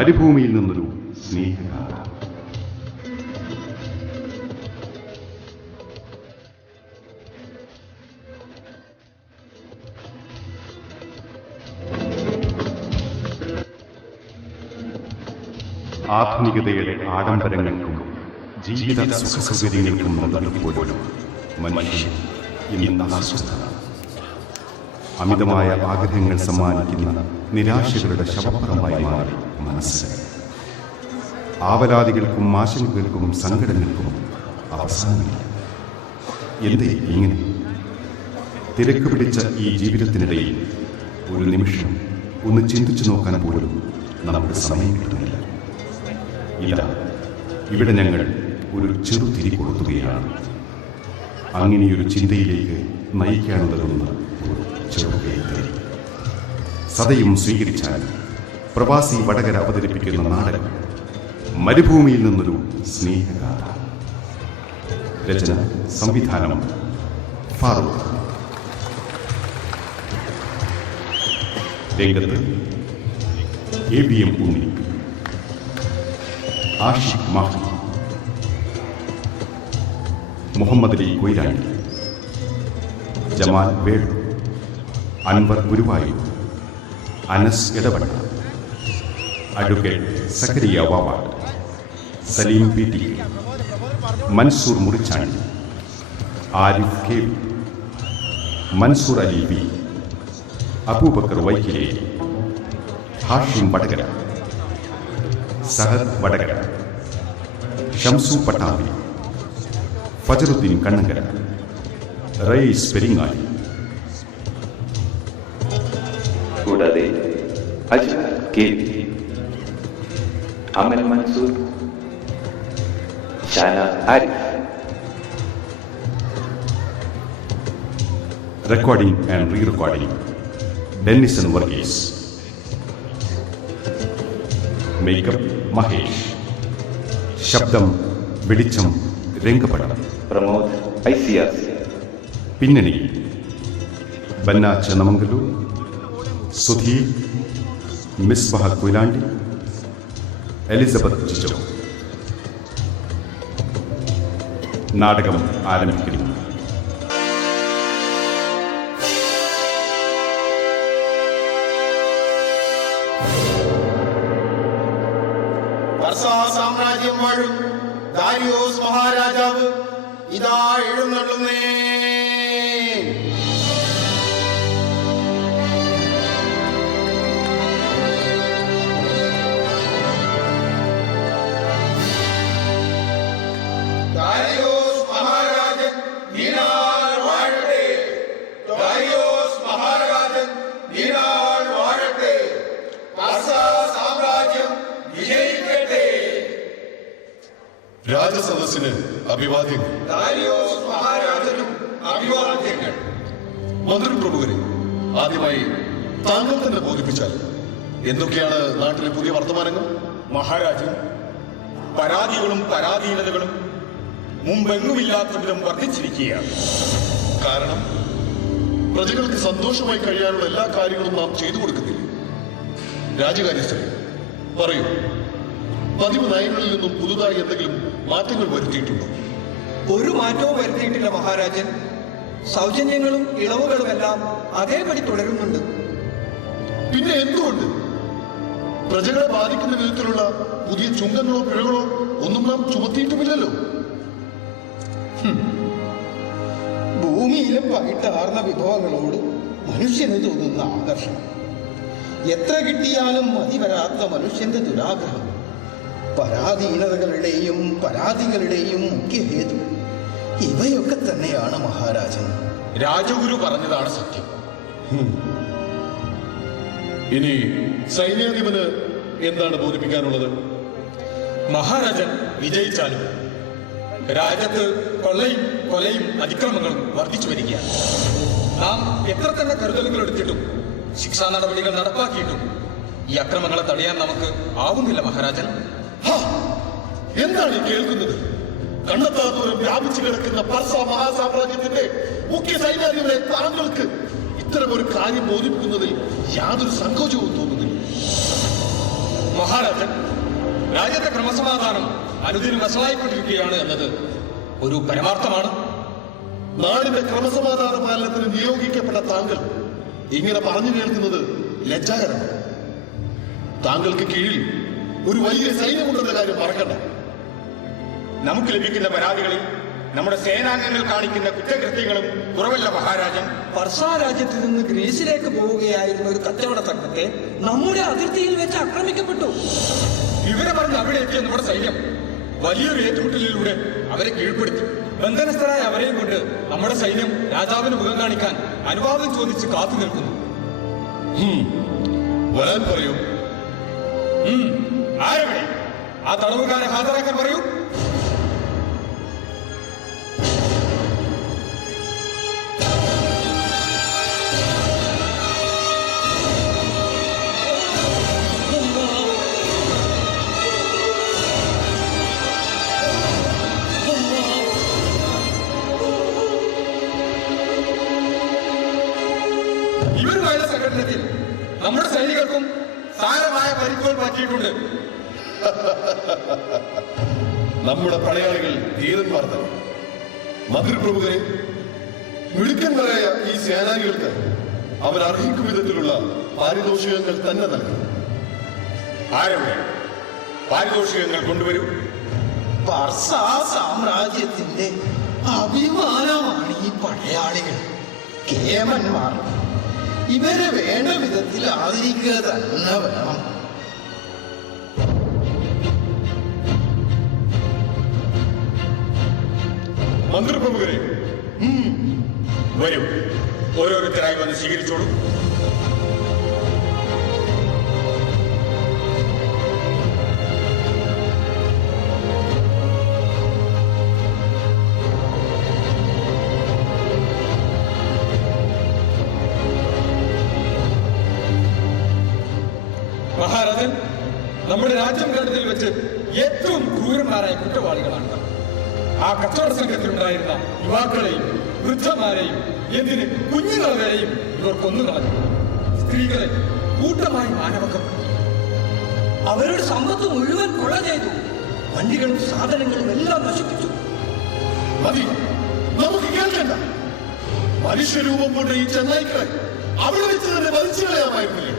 മരുഭൂമിയിൽ നിന്നൊരു സ്നേഹഗാഥ. ആധുനികതയുടെ ആഡംബരങ്ങൾക്കും ജീവിത സുഖസൗകര്യങ്ങൾക്കും നന്ദിപ്പോലും മനുഷ്യൻ ഇന്ന് അസ്വസ്ഥനാണ്. അമിതമായ ആഗ്രഹങ്ങൾ സമ്മാനിക്കുന്ന നിരാശകളുടെ ശവപ്പറമ്പായി മാറി മനസ്സ്. ആവലാതികൾക്കും ആശങ്കകൾക്കും സങ്കടങ്ങൾക്കും അവസാനമില്ല. എന്തേ ഇങ്ങനെ? തിരക്ക് പിടിച്ച ഈ ജീവിതത്തിനിടയിൽ ഒരു നിമിഷം ഒന്ന് ചിന്തിച്ചു നോക്കാൻ പോലും നമുക്ക് സമയം കിട്ടുന്നില്ല. ഇല്ല, ഇവിടെ ഞങ്ങൾ ഒരു ചെറു തിരി കൊടുക്കുകയാണ്. അങ്ങനെയൊരു ചിന്തയിലേക്ക് നയിക്കാനുള്ളതെന്ന് ഒരു ചെറുകൈത്തിരി. സദയം സ്വീകരിച്ചാൽ പ്രവാസി വടകര അവതരിപ്പിക്കുന്ന നാടകം മരുഭൂമിയിൽ നിന്നൊരു സ്നേഹഗാഥ. രചന സംവിധാനം ഫാറൂഖ്. രംഗത്ത് ABM Unni, Ashiq Mahi, Muhammad Ali Koyilandy, Jamal Velu, Anwar Guruvayur, Anas Edavanna, advocate Zakariya Vavad, Saleem PT, Mansoor Murichandi, Arif K, Mansoor Ali B, Abubakar Vaikkile, Hashim Vadakara, Sahad Vadakara, Shamsu Pattambi, Fajaruddin Kannankara, Rayees Peringali. കൂടാതെ Ajmal KV, Amal Mansoor, Shana Arif. Recording and re recording Dennison Varghese. Makeup Mahesh. ശബ്ദം വെളിച്ചം രംഗപടം പ്രമോദ് ICRC. പിന്നണി ബന്ന ചന്നമംഗലൂർ, സുധീർ, മിസ്ബാഹ കൊയിലാണ്ടി, എലിസബത്ത് ജിജോ. നാടകം ആരംഭിക്കുന്നു. സാമ്രാജ്യം വാഴും ദാരിയോസ് മഹാരാജാവ് ഇതാ എഴുന്നള്ളുന്നേ. ദാരിയോസ് മഹാരാജൻ നീണാൾ വാഴട്ടെ. ദാരിയോസ് മഹാരാജൻ നീണാൾ വാഴട്ടെ. സാമ്രാജ്യം വിജയിക്കട്ടെ. രാജസദസ്സിന് അഭിവാദ്യങ്ങൾ. ദാരിയോസ് മഹാരാജനും അഭിവാദ്യങ്ങൾ. മന്ത്രിപ്രമുഖരെ, ആദ്യമായി താങ്കൾ തന്നെ ബോധിപ്പിച്ചാൽ എന്തൊക്കെയാണ് നാട്ടിലെ പുതിയ വർത്തമാനങ്ങൾ? മഹാരാജൻ, പരാതികളും പരാധീനതകളും മുമ്പെങ്ങുമില്ലാത്ത വിധം വർദ്ധിച്ചിരിക്കുകയാണ്. കാരണം പ്രജകൾക്ക് സന്തോഷമായി കഴിയാനുള്ള എല്ലാ കാര്യങ്ങളും നാം ചെയ്തു കൊടുക്കുന്നില്ല. രാജകാര്യസ്ഥരെ പറയൂ, പതിവ് നയങ്ങളിൽ നിന്നും പുതുതായി എന്തെങ്കിലും മാറ്റങ്ങൾ വരുത്തിയിട്ടുണ്ടോ? ഒരു മാറ്റവും വരുത്തിയിട്ടില്ല മഹാരാജൻ. സൗജന്യങ്ങളും ഇളവുകളുമെല്ലാം അതേപടി തുടരുന്നുണ്ട്. പിന്നെ എന്തുകൊണ്ട് പ്രജകളെ ബാധിക്കുന്ന വിധത്തിലുള്ള പുതിയ ചുങ്കങ്ങളോ പിഴകളോ ഒന്നും നാം ചുമത്തിയിട്ടുമില്ലല്ലോ? ഭൂമിയിലെ പകിട്ടാർന്ന വിഭവങ്ങളോട് മനുഷ്യന് തോന്നുന്ന ആകർഷണം, എത്ര കിട്ടിയാലും മതി വരാത്ത മനുഷ്യന്റെ ദുരാഗ്രഹം, പരാധീനതകളുടെയും പരാതികളുടെയും മുഖ്യ ഹേതു ഇവയൊക്കെ തന്നെയാണ് മഹാരാജൻ. രാജഗുരു പറഞ്ഞതാണ് സത്യം. ഇനി സൈന്യാധിപന് എന്താണ് ബോധിപ്പിക്കാനുള്ളത്? മഹാരാജൻ വിജയിച്ചാലും രാജ്യത്ത് കൊള്ളയും കൊലയും അതിക്രമങ്ങളും വർദ്ധിച്ചു വരികയാണ്. നാം എത്ര തന്നെ കരുതലുകൾ എടുത്തിട്ടും ശിക്ഷാ നടപടികൾ നടപ്പാക്കിയിട്ടും ഈ അക്രമങ്ങളെ തടയാൻ നമുക്ക് ആവുന്നില്ല മഹാരാജൻ. എന്താണ് ഈ കേൾക്കുന്നത്? കണ്ണത്താദൂരം വ്യാപിച്ചു കിടക്കുന്ന പർസ മഹാസാമ്രാജ്യത്തിന്റെ മുഖ്യ സൈന്യാധിപരെ താങ്കൾക്ക് ഇത്തരമൊരു കാര്യം ബോധിപ്പിക്കുന്നതിൽ യാതൊരു സങ്കോചവും തോന്നുന്നില്ല. മഹാരാജൻ, രാജ്യത്തെ ക്രമസമാധാനം അനുദിനം വഷളായിക്കൊണ്ടിരിക്കുകയാണ് എന്നത് ഒരു പരമാർത്ഥമാണ്. നാടിന്റെ ക്രമസമാധാന പാലനത്തിന് നിയോഗിക്കപ്പെട്ട താങ്കൾ ഇങ്ങനെ പറഞ്ഞു കേൾക്കുന്നത് ലജ്ജാകരമാണ്. താങ്കൾക്ക് കീഴിൽ ഒരു വലിയ സൈന്യമുണ്ടെന്ന കാര്യം മറക്കണ്ട. നമുക്ക് ലഭിക്കുന്ന പരാതികളിൽ നമ്മുടെ സേനാംഗങ്ങൾ കാണിക്കുന്ന കുറ്റകൃത്യങ്ങളും കുറവല്ല മഹാരാജൻ. പർസാ രാജ്യത്ത് നിന്ന് ഗ്രീസിലേക്ക് പോവുകയായിരുന്ന ഒരു കച്ചവട സംഘത്തെ നമ്മുടെ അതിർത്തിയിൽ വെച്ച് ആക്രമിക്കപ്പെട്ടു. വിവരം പറഞ്ഞ് അവിടെ എത്തിയ നമ്മുടെ സൈന്യം വലിയൊരു ഏറ്റുമുട്ടലിലൂടെ അവരെ കീഴ്പ്പെടുത്തി. ബന്ധനസ്ഥരായ അവരെയും കൊണ്ട് നമ്മുടെ സൈന്യം രാജാവിന് മുഖം കാണിക്കാൻ അനുവാദം ചോദിച്ച് കാത്തു നിൽക്കുന്നു. വരാൻ പറയൂ. ആരെവിടെ? ആ തടവുകാരെ ഹാജരാക്കാൻ പറയൂ. ഇവരുമായുള്ള സംഘടനത്തിൽ നമ്മുടെ സൈനികർക്കും സാരമായ പരിക്കുകൾ പറ്റിയിട്ടുണ്ട്. നമ്മുടെ പടയാളികൾ ധീരന്മാർ തന്നെ. മന്ത്രിപ്രമുഖരെ, മിടുക്കന്മാരായ ഈ സേനാനികൾക്ക് അവർ അർഹിക്കും വിധത്തിലുള്ള പാരിതോഷികങ്ങൾ തന്നെ നൽകും. ആരവിടെ? പാരിതോഷികങ്ങൾ കൊണ്ടുവരൂ. പർസാ സാമ്രാജ്യത്തിന്റെ അഭിമാനമാണ് ഈ പടയാളികൾ, കേമന്മാർ. ഇവരെ വേണ്ട വിധത്തിൽ ആദരിക്കുക തന്നെ വേണം. മന്ത്രിപ്രമുഖരെ, വരൂ, ഓരോരുത്തരായി വന്ന് സ്വീകരിച്ചോളൂ. മഹാരാജൻ, നമ്മുടെ രാജ്യം കണ്ടതിൽ വെച്ച് ഏറ്റവും ക്രൂരന്മാരായ കുറ്റവാളികളാണ്. ആ കച്ചവട സംഘത്തിലുണ്ടായിരുന്ന യുവാക്കളെയും വൃദ്ധന്മാരെയും, എന്തിന് കുഞ്ഞുങ്ങളെ വരെയും ഇവർ കൊന്നുകളഞ്ഞു. സ്ത്രീകളെ കൂട്ടമായി മാനവകം. അവരുടെ സമ്പത്ത് മുഴുവൻ കൊള്ള ചെയ്തു. വണ്ടികളും സാധനങ്ങളും എല്ലാം നശിപ്പിച്ചു. മതി, നമുക്ക് കേൾക്കണ്ട. മനുഷ്യരൂപം കൊണ്ട് ഈ ചെന്നൈക്കളെ അവിടെ വെച്ച് തന്നെ വലിച്ചു കളയാമായിരുന്നില്ലേ?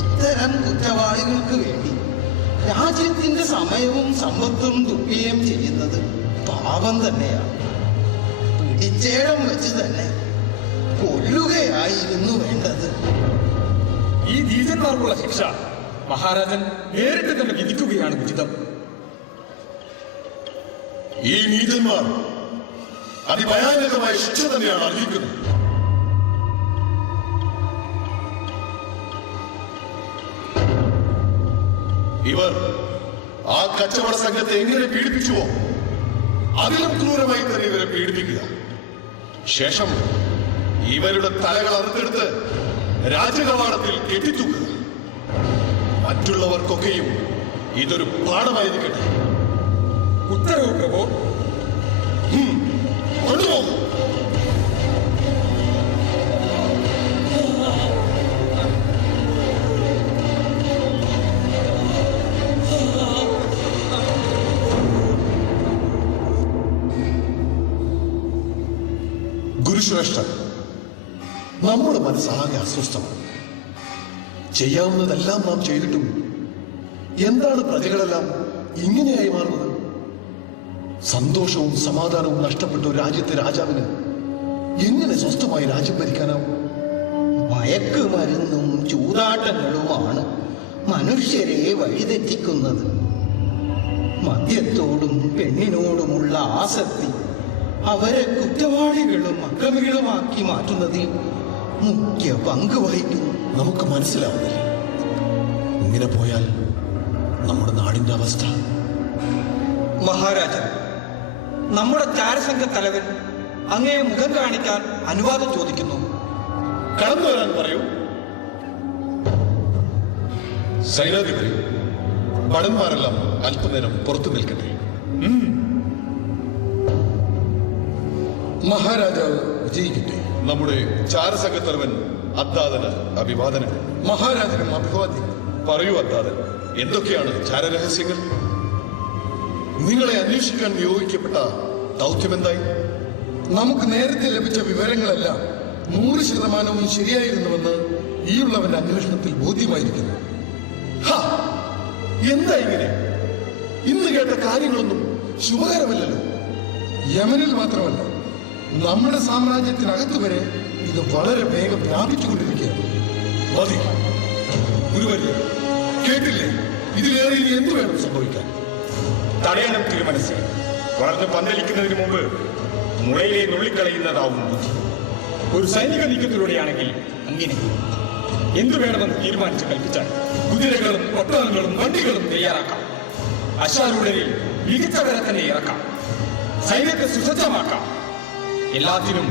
ഇത്തരം കുറ്റവാളികൾക്ക് വേണ്ടി രാജ്യത്തിന്റെ സമയവും സമ്പത്തും ദുർവ്യയം ചെയ്യുന്നത് പാപം തന്നെയാണ്. പിടിച്ചേടം വെച്ച് തന്നെ കൊല്ലുകയായിരുന്നു വേണ്ടത്. ഈ നീചന്മാർക്കുള്ള ശിക്ഷ മഹാരാജൻ നേരിട്ട് തന്നെ വിധിക്കുകയാണ് ഉചിതം. ഈ നീചന്മാർ അതിഭയാനകമായ ശിക്ഷ തന്നെയാണ് അർഹിക്കുന്നത്. ഇവർ ആ കച്ചവട സംഘത്തെ എങ്ങനെ പീഡിപ്പിച്ചുവോ അതിലും ക്രൂരമായി തന്നെ ഇവരെ പീഡിപ്പിക്കുക. ശേഷം ഇവരുടെ തലകൾ അറുത്തെടുത്ത് രാജകവാടത്തിൽ കെട്ടിത്തൂക്കുക. മറ്റുള്ളവർക്കൊക്കെയും ഇതൊരു പാഠമായിരിക്കട്ടെ. ഉത്തരവ് പ്രഭോ. കൊണ്ടുപോകും. ഗുരുശ്രേഷ്ഠ, നമ്മുടെ മനസ്സാകെ അസ്വസ്ഥമാണ്. ചെയ്യാവുന്നതെല്ലാം നാം ചെയ്തിട്ടും എന്താണ് പ്രജകളെല്ലാം ഇങ്ങനെയായി മാറുന്നത്? സന്തോഷവും സമാധാനവും നഷ്ടപ്പെട്ട ഒരു രാജ്യത്തെ രാജാവിന് എങ്ങനെ സ്വസ്ഥമായി രാജ്യം ഭരിക്കാനാവും? മയക്കുമരുന്നും ചൂതാട്ടങ്ങളുമാണ് മനുഷ്യരെ വഴിതെറ്റിക്കുന്നത്. മദ്യത്തോടും പെണ്ണിനോടുമുള്ള ആസക്തി അവരെ കുറ്റവാളികളും അക്രമികളുമാക്കി മാറ്റുന്നതിൽ മുഖ്യ പങ്ക് വഹിക്കുന്നു. നമുക്ക് മനസ്സിലാവുന്നില്ല. ഇങ്ങനെ പോയാൽ നമ്മുടെ നാടിന്റെ അവസ്ഥ. മഹാരാജൻ, നമ്മുടെ ചാരസംഘ തലവൻ അങ്ങേ മുഖം കാണിക്കാൻ അനുവാദം ചോദിക്കുന്നു. കടന്നു വരാൻ പറയൂ. സൈനാധിപതി, ഭടന്മാരെല്ലാം അല്പനേരം പുറത്തു നിൽക്കട്ടെ. മഹാരാജാവ് വിജയിക്കട്ടെ. നമ്മുടെ ചാരസംഘത്തലവൻ അദ്ദാതന് അഭിവാദനം. മഹാരാജനും അഭിവാദ്യം. പറയൂ അത്താതൻ, എന്തൊക്കെയാണ് ചാരരഹസ്യങ്ങൾ? നിങ്ങളെ അന്വേഷിക്കാൻ നിയോഗിക്കപ്പെട്ട ദൗത്യം എന്തായി? നമുക്ക് നേരത്തെ ലഭിച്ച വിവരങ്ങളെല്ലാം 100% ശരിയായിരുന്നുവെന്ന് ഈയുള്ളവന്റെ അന്വേഷണത്തിൽ ബോധ്യമായിരിക്കുന്നു. ഹാ, എന്താ ഇങ്ങനെ? ഇന്ന് കേട്ട കാര്യങ്ങളൊന്നും ശുഭകരമല്ലല്ലോ. യമനിൽ മാത്രമല്ല, നമ്മുടെ സാമ്രാജ്യത്തിനകത്ത് വരെ ഇത് വളരെ വേഗം വ്യാപിച്ചുകൊണ്ടിരിക്കുകയാണ്. മതി ഗുരുവര്യ, കേട്ടില്ലേ? ഇതിലേറെ ഇനി എന്തു വേണം സംഭവിക്കാൻ? തടയണം തിരുമനസ്. വളർന്ന് പന്തലിക്കുന്നതിന് മുമ്പ് മുളയിലെ നുള്ളിക്കളയുന്നതാവും ബുദ്ധി. ഒരു സൈനിക നീക്കത്തിലൂടെയാണെങ്കിൽ അങ്ങനെ എന്തു വേണമെന്ന് തീരുമാനിച്ച് കൽപ്പിച്ചാൽ കുതിരകളും ഒട്ടകങ്ങളും വണ്ടികളും തയ്യാറാക്കാം. അശ്വാരൂഢരിൽ മികച്ചവരെ തന്നെ ഇറക്കാം. സൈന്യത്തെ സുസജ്ജമാക്കാം. എല്ലാത്തിനും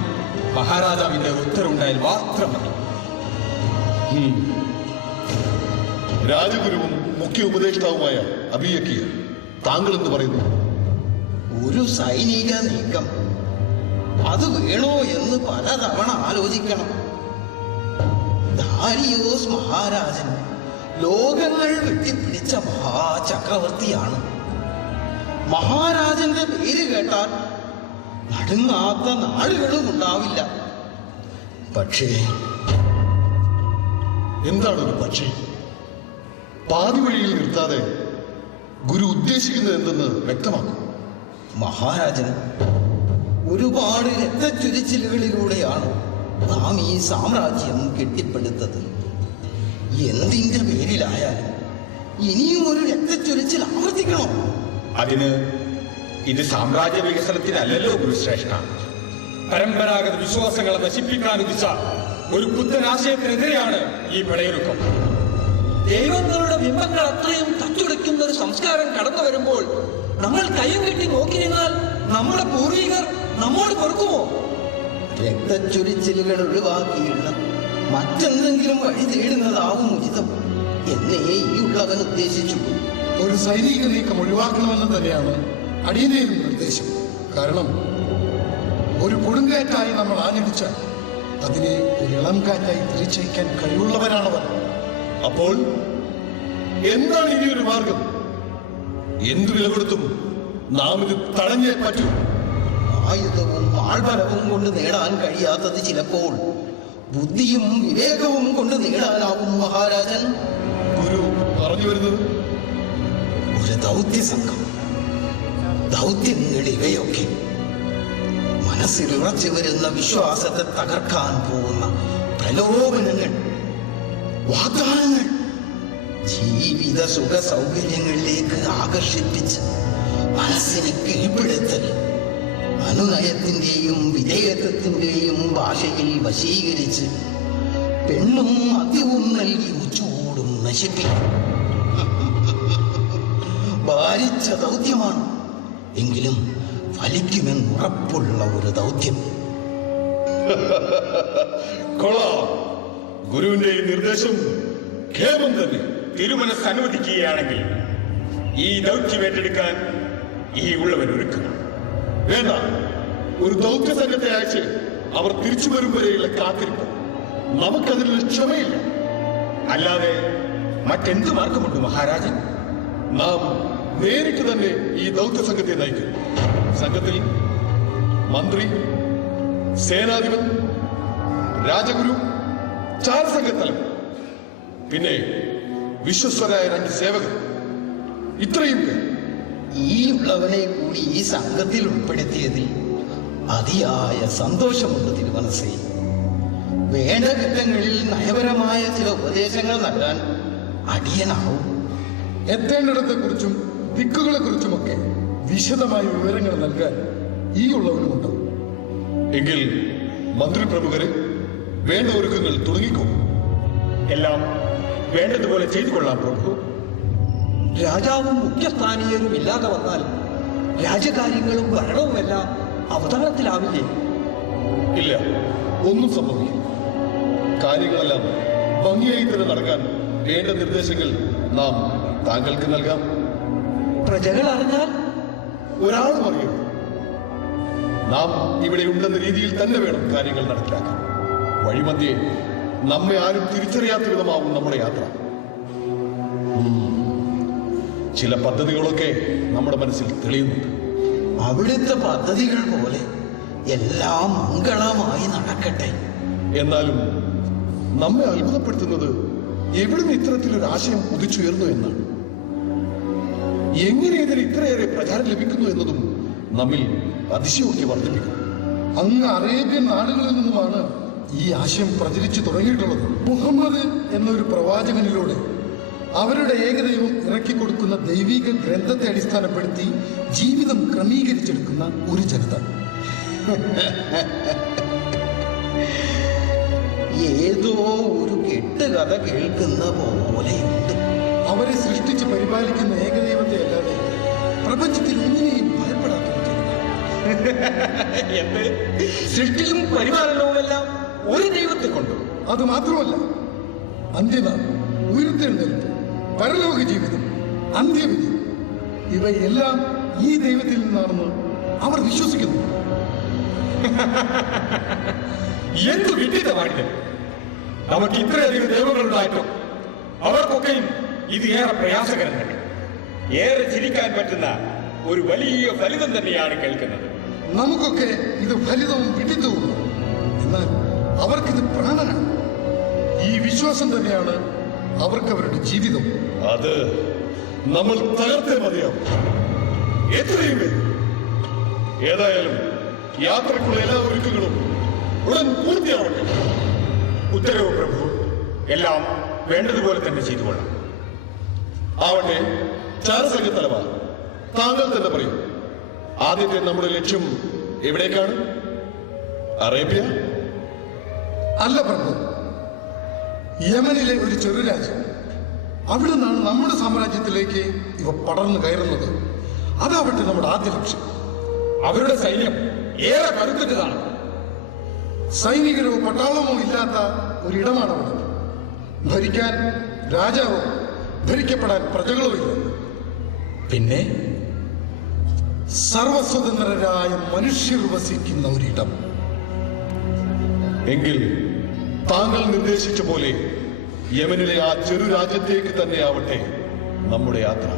മഹാരാജാവിന്റെ ഉത്തരവുണ്ടായാൽ മാത്രം മതി. രാജഗുരുവും മുഖ്യ ഉപദേഷ്ടാവുമായ അബിയക്കിയ താങ്കൾ എന്ന് പറയുന്നു. ഒരു സൈനിക നീക്കം അത് വേണോ എന്ന് പലതവണ ആലോചിക്കണം. ദാരിയോസ് മഹാരാജൻ ലോകങ്ങൾ വെട്ടിപ്പിടിച്ച മഹാചക്രവർത്തിയാണ്. മഹാരാജന്റെ പേര് കേട്ടാൽ നടുങ്ങാത്ത നാടുകളും ഉണ്ടാവില്ല. പക്ഷേ എന്താണ് ഒരു പക്ഷി? പാതി വഴിയിൽ നിർത്താതെ ഗുരു ഉദ്ദേശിക്കുന്നത് എന്തെന്ന് വ്യക്തമാക്കും. മഹാരാജൻ, ഒരുപാട് രക്തച്ചൊരിച്ചിലുകളിലൂടെയാണ് നാം ഈ സാമ്രാജ്യം കെട്ടിപ്പടുത്തത്. എന്തിന്റെ പേരിലായാലും ഇനിയും ഒരു രക്തച്ചൊരിച്ചിൽ ആവർത്തിക്കണം. അതിന് ഇത് സാമ്രാജ്യ വികസനത്തിനല്ലല്ലോ ഗുരുശ്രേഷ്ഠ. പരമ്പരാഗത വിശ്വാസങ്ങളെ നശിപ്പിക്കാൻ ഉദിച്ച ഒരു പുത്തനാശയത്തിനെതിരെയാണ് ഈ പടയൊരുക്കം. ദൈവങ്ങളുടെ ബിംബങ്ങൾ അത്രയും തച്ചുടയ്ക്കുന്ന ഒരു സംസ്കാരം കടന്നു വരുമ്പോൾ നമ്മൾ കയ്യും കെട്ടി നോക്കി നിന്നാൽ നമ്മുടെ പൂർവികർ നമ്മോട് പൊറുക്കുമോ? രക്തച്ചൊരിച്ചിലുകൾ ഒഴിവാക്കിയുള്ള മറ്റെന്തെങ്കിലും വഴി തേടുന്നതാവും ഉചിതം എന്നേ ഈ ഉള്ളവൻ ഉദ്ദേശിച്ചു. ഒരു സൈനിക നീക്കം ഒഴിവാക്കണമെന്ന് തന്നെയാണ് അടിയനെയും നിർദ്ദേശം. കാരണം ഒരു കൊടുങ്കാറ്റായി നമ്മൾ ആഞ്ഞടിച്ചാൽ അതിനെ ഒരു ഇളം കാറ്റായി തിരിച്ചയക്കാൻ കഴിവുള്ളവരാണവർ. അപ്പോൾ എന്താണ് ഇനിയൊരു മാർഗം? എന്തു വില കൊടുത്തും നാം ഇത് തടഞ്ഞേ പറ്റൂ. ആയുധവും ആൾബലവും കൊണ്ട് നേടാൻ കഴിയാത്തത് ചിലപ്പോൾ ബുദ്ധിയും വിവേകവും കൊണ്ട് നേടാനാവും മഹാരാജൻ. ഗുരു പറഞ്ഞു വരുന്നത് ഒരു ദൗത്യ സംഘം, ദൗത്യങ്ങൾ ഇവയൊക്കെ മനസ്സിൽ ഉറച്ചു വരുന്ന വിശ്വാസത്തെ തകർക്കാൻ പോകുന്ന പ്രലോഭനങ്ങൾ, വാഗ്ദാനങ്ങൾ, ജീവിത സുഖ സൗകര്യങ്ങളിലേക്ക് ആകർഷിപ്പിച്ച് മനസ്സിനെ കീഴ്പ്പെടുത്തൽ, അനുനയത്തിന്റെയും വിധേയത്വത്തിന്റെയും ഭാഷയിൽ വശീകരിച്ച് പെണ്ണും മദ്യവും നൽകി ഉച്ചോടും നശിപ്പിക്കും. ഭാരിച്ച ദൗത്യമാണ്, എങ്കിലും ഫലിക്കുമെന്നുറപ്പുള്ള ഒരു ദൗത്യം. കൊള്ളാം. ഗുരുവിന്റെ ഈ നിർദ്ദേശം ഖേമം തന്നെ. തിരുമനസ് അനുവദിക്കുകയാണെങ്കിൽ ഈ ദൗത്യം ഏറ്റെടുക്കാൻ ഈ ഉള്ളവൻ ഒരുക്കണം. വേണ്ട, ഒരു ദൗത്യ സംഘത്തെ അയച്ച് അവർ തിരിച്ചു വരും വരെയുള്ള കാത്തിരിപ്പ്. നമുക്കതിനുള്ള ക്ഷമയില്ല. അല്ലാതെ മറ്റെന്ത് മാർഗമുണ്ട് മഹാരാജൻ? നാം നേരിട്ട് തന്നെ ഈ ദൗത്യ സംഘത്തെ നയിക്കും. സംഘത്തിൽ മന്ത്രി, സേനാധിപൻ, രാജഗുരു, ചാരസംഘത്തലവൻ, പിന്നെ വിശ്വസ്തരായ 2 സേവകർ, ഇത്രയും പേർ. ഈ ഉള്ളവനെ കൂടി ഈ സംഘത്തിൽ ഉൾപ്പെടുത്തിയതിൽ അതിയായ സന്തോഷമുണ്ട് തിരുമനസ്സേ. വേണ്ട ഘട്ടങ്ങളിൽ നയപരമായ ചില ഉപദേശങ്ങൾ നൽകാൻ അടിയനാവും. എത്തേണ്ടിടത്തെക്കുറിച്ചും ദിക്കുകളെക്കുറിച്ചുമൊക്കെ വിശദമായ വിവരങ്ങൾ നൽകാൻ ഈ ഉള്ളവനുമുണ്ട്. എങ്കിൽ മന്ത്രി പ്രമുഖരെ വേണ്ട ഒരുക്കങ്ങൾ തുടങ്ങിക്കോ. എല്ലാം വേണ്ടതുപോലെ ചെയ്തു കൊള്ളാം പ്രഭു. രാജാവും മുഖ്യസ്ഥാനീയരും ഇല്ലാതെ വന്നാൽ രാജകാര്യങ്ങളും ഭരണവുമെല്ലാം അവതാളത്തിലാവില്ലേ? ഇല്ല, ഒന്നും സംഭവിക്കില്ല. കാര്യങ്ങളെല്ലാം ഭംഗിയായി തന്നെ നടക്കാൻ വേണ്ട നിർദ്ദേശങ്ങൾ നാം താങ്കൾക്ക് നൽകാം. പ്രജകൾ അറിഞ്ഞാൽ ഒരാളും അറിയണം. നാം ഇവിടെ ഉണ്ടെന്ന രീതിയിൽ തന്നെ വേണം കാര്യങ്ങൾ നടപ്പിലാക്കാൻ. വഴിമധ്യേ നമ്മെ ആരും തിരിച്ചറിയാത്ത വിധമാവും നമ്മുടെ യാത്ര. ചില പദ്ധതികളൊക്കെ നമ്മുടെ മനസ്സിൽ തെളിയുന്നുണ്ട്. അവിടുത്തെ പദ്ധതികൾ പോലെ എല്ലാം മംഗളമായി നടക്കട്ടെ. എന്നാലും നമ്മെ അത്ഭുതപ്പെടുത്തുന്നത് എവിടുന്ന് ഇത്തരത്തിലൊരു ആശയം ഉദിച്ചുയർന്നു എന്നാണ്. എങ്ങനെ ഇതിന് ഇത്രയേറെ പ്രചാരം ലഭിക്കുന്നു എന്നതും നമ്മിൽ അതിശയോക്തി വർദ്ധിപ്പിക്കുന്നു. അങ്ങ് അറേബ്യൻ നാടുകളിൽ നിന്നുമാണ് ഈ ആശയം പ്രചരിച്ചു തുടങ്ങിയിട്ടുള്ളത്. മുഹമ്മദ് എന്നൊരു പ്രവാചകനിലൂടെ അവരുടെ ഏകദൈവം ഇറക്കിക്കൊടുക്കുന്ന ദൈവിക ഗ്രന്ഥത്തെ അടിസ്ഥാനപ്പെടുത്തി ജീവിതം ക്രമീകരിച്ചെടുക്കുന്ന ഒരു ജനത. ഏതോ ഒരു കെട്ടുകഥ കേൾക്കുന്ന പോലെയുണ്ട്. അവരെ സൃഷ്ടിച്ച് പരിപാലിക്കുന്ന ഏകദൈവത്തെ അല്ലാതെ പ്രപഞ്ചത്തിൽ ഒന്നിനെയും ഭയപ്പെടാത്ത എന്ത് സൃഷ്ടിയും പരിപാലനവുമെല്ലാം ഒരു ദൈവത്തെ കൊണ്ടു. അത് മാത്രമല്ല, അന്ത്യനാൾ, ഉയർത്തെഴുന്നേൽപ്പ്, പരലോക ജീവിതം, അന്ത്യവിധി ഇവയെല്ലാം ഈ ദൈവത്തിൽ നിന്നാണെന്ന് അവർ വിശ്വസിക്കുന്നു. എന്തു വിട്ടിതമാണിത്? നമുക്ക് ഇത്രയധികം ദൈവങ്ങളുണ്ടായിട്ടും അവർക്കൊക്കെയും ഇത് ഏറെ പ്രയാസകരം തന്നെ. ഏറെ ചിരിക്കാൻ പറ്റുന്ന ഒരു വലിയ ഫലിതം തന്നെയാണ് കേൾക്കുന്നത്. നമുക്കൊക്കെ ഇത് ഫലിതവും വിഡിത്തവും, എന്നാൽ അവർക്കിത് പ്രാണനാണ്. ഈ വിശ്വാസം തന്നെയാണ് അവർക്ക് അവരുടെ ജീവിതം. അത് നമ്മൾ തകർത്തേ മതിയാവും, എത്രയും വേഗം. ഏതായാലും യാത്രക്കുള്ള എല്ലാ ഒരുക്കങ്ങളും ഉടൻ പൂർത്തിയാവട്ടെ. ഉത്തരവ് പ്രഭു, എല്ലാം വേണ്ടതുപോലെ തന്നെ ചെയ്തുകൊള്ളാം. ആവട്ടെ, ചാരസംഘത്തലവ, താങ്കൾ തന്നെ പറയും. ആദ്യത്തെ നമ്മുടെ ലക്ഷ്യം എവിടേക്കാണ്? അറേബ്യ? അല്ല പ്രഭു, യമനിലെ ഒരു ചെറു രാജ്യം. അവിടെ നിന്നാണ് നമ്മുടെ സാമ്രാജ്യത്തിലേക്ക് ഇവ പടർന്നു കയറുന്നത്. അതാവട്ടെ നമ്മുടെ ആദ്യ ലക്ഷ്യം. അവരുടെ സൈന്യം ഏറെ കരുത്തുറ്റതാണ്. സൈനികരോ പട്ടാളമോ ഇല്ലാത്ത ഒരിടമാണ് അവിടെ. ഭരിക്കാൻ രാജാവോ ഭരിക്കപ്പെടാൻ പ്രജകളോ ഇല്ല. പിന്നെ സർവസ്വതന്ത്രരായ മനുഷ്യർ വസിക്കുന്ന ഒരിടം. എങ്കിൽ താങ്കൾ നിർദ്ദേശിച്ച പോലെ യമനിലെ ആ ചെറു രാജ്യത്തേക്ക് തന്നെയാവട്ടെ നമ്മുടെ യാത്ര.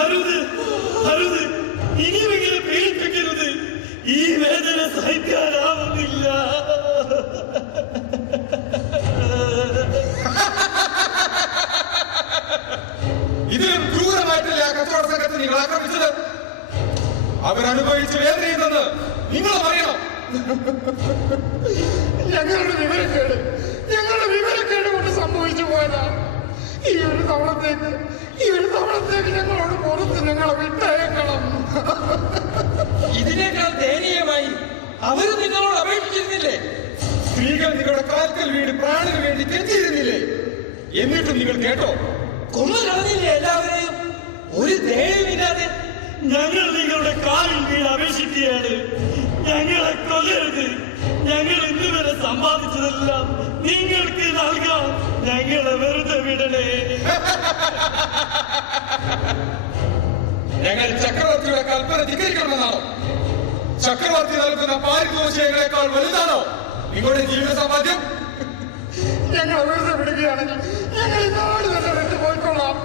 അരുത്, അരുത്, ഇനിയെങ്കിലും പീഡിപ്പിക്കരുത്. ഈ വേദന സഹിക്കാനാവുന്നില്ല. ഇതിലും ക്രൂരമായിട്ടില്ല ആ കച്ചവട സംഘത്തെ നിങ്ങൾ ആക്രമിച്ചത്. അവരനുഭവിച്ച വേദനയെന്ന് നിങ്ങൾ പറയണം. ഞങ്ങളുടെ വിവരക്കേട് കൊണ്ട് സംഭവിച്ചു പോയതാ. ഈ ഒരു തവണത്തേക്ക് ഞങ്ങളോട് പുറത്ത് ഞങ്ങളെ വിട്ടയക്കണം. ഇതിനേക്കാൾ ദയനീയമായി അവര് നിങ്ങളോട് അപേക്ഷിച്ചിരുന്നില്ലേ? സ്ത്രീകൾ നിങ്ങളുടെ കാൽക്കൽ വീട് പ്രാണിന് വേണ്ടി കെഞ്ചിരുന്നില്ലേ? എന്നിട്ടും നിങ്ങൾ കേട്ടോ? കൊന്നു കളഞ്ഞില്ലേ എല്ലാവരെയും ഒരു ദയവുമില്ലാതെ? ഞങ്ങൾ നിങ്ങളുടെ കാലിൽ വീണ് അപേക്ഷിക്കുകയാണ്. ഞങ്ങളെ കൊല്ലരുത്. ഞങ്ങൾ ഇന്നുവരെ സമ്പാദിച്ചതെല്ലാം നിങ്ങൾക്ക് നൽകാം. ഞങ്ങളെ വെറുതെ വിടണേ. ഞങ്ങൾ ചക്രവർത്തിയുടെ കൽപ്പന ധിക്കരിക്കണമെന്നാണോ? ചക്രവർത്തി നൽകുന്ന പാരിതോഷികങ്ങളെക്കാൾ വലുതാണോ നിങ്ങളുടെ ജീവിത സമ്പാദ്യം? ഞങ്ങളെ വെറുതെ വിടുകയാണെങ്കിൽ ഞങ്ങൾ ഈ നാട് തന്നെ വിട്ടുപോയിക്കൊള്ളാം.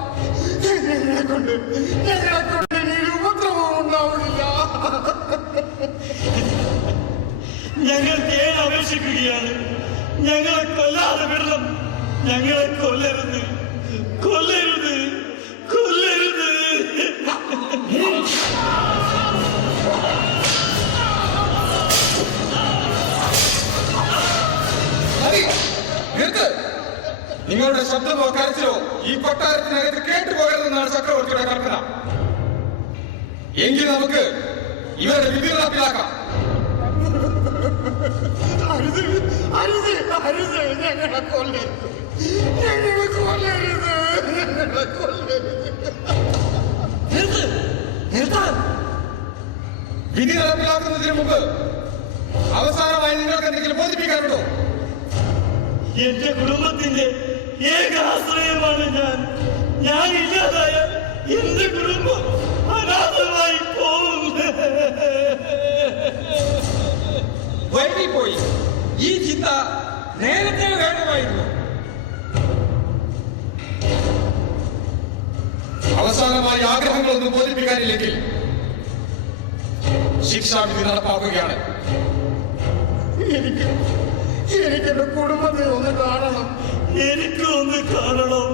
ഞങ്ങളെ കൊണ്ട് ഇനി ഒരു ഉപദ്രവവും ഉണ്ടാവില്ല. ഞങ്ങൾ തേൻ അപേക്ഷിക്കുകയാണ്. ഞങ്ങളെ കൊല്ലാതെ വിടണം. ഞങ്ങളെ കൊല്ലരുത്, കൊല്ലരുത്, കൊല്ലരുത്. നിർത്ത്! നിങ്ങളുടെ ശബ്ദമോ കരച്ചിലോ ഈ കൊട്ടാരത്തിനകത്ത് കേട്ടുപോകരുതെന്നാണ് ചക്രവർത്തിയുടെ കൽപ്പന. എങ്കിൽ നമുക്ക് ഇവരുടെ വിധി നടപ്പിലാക്കാം. അരുത്, അരുത്, അരുത്, ഞങ്ങളെ കൊല്ലരുത്. ഞങ്ങളെ കൊല്ലരുത്. നിർത്ത്, നിർത്താൻ. വിധി നടപ്പിലാക്കുന്നതിന് മുമ്പ് അവസാനമായി നിങ്ങൾക്ക് എന്തെങ്കിലും ബോധിപ്പിക്കാനുണ്ടോ? എന്റെ കുടുംബത്തിന്റെ ഏക ആശ്രയമാണ് ഞാൻ ഇല്ലാതായ എന്റെ കുടുംബം അനാഥമായി പോകും. വൈകിപ്പോയി. ഈ ചിന്ത നേരത്തെ വേണമായിരുന്നു. അവസാനമായി ആഗ്രഹങ്ങളൊന്നും ബോധിപ്പിക്കാനില്ലെങ്കിൽ ശിക്ഷാവിധി നടപ്പാക്കുകയാണ്. എനിക്കെന്റെ കുടുംബത്തെ ഒന്ന് കാണണം. എനിക്ക് ഒന്ന് കാണണം.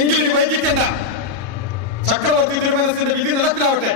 എങ്കിലും വൈകിക്കണ്ട. ചക്രവർത്തി തിരുമനസിന്റെ വിധി നടപ്പിലാവട്ടെ.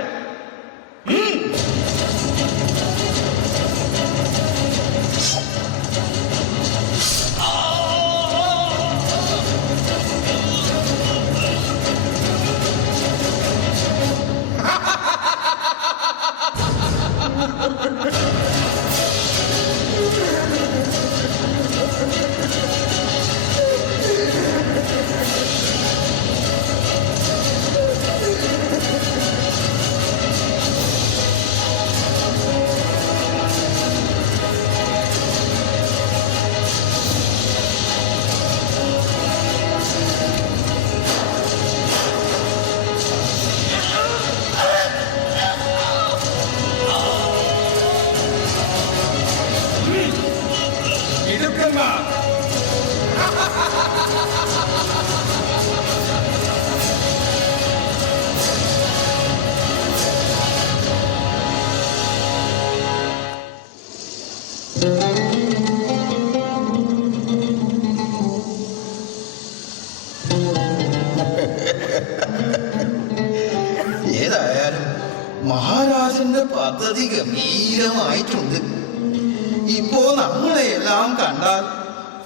ഏതായാലും മഹാരാജന്റെ പദ്ധതി ഗംഭീരമായിട്ടുണ്ട്. ഇപ്പോ നമ്മളെല്ലാം കണ്ടാൽ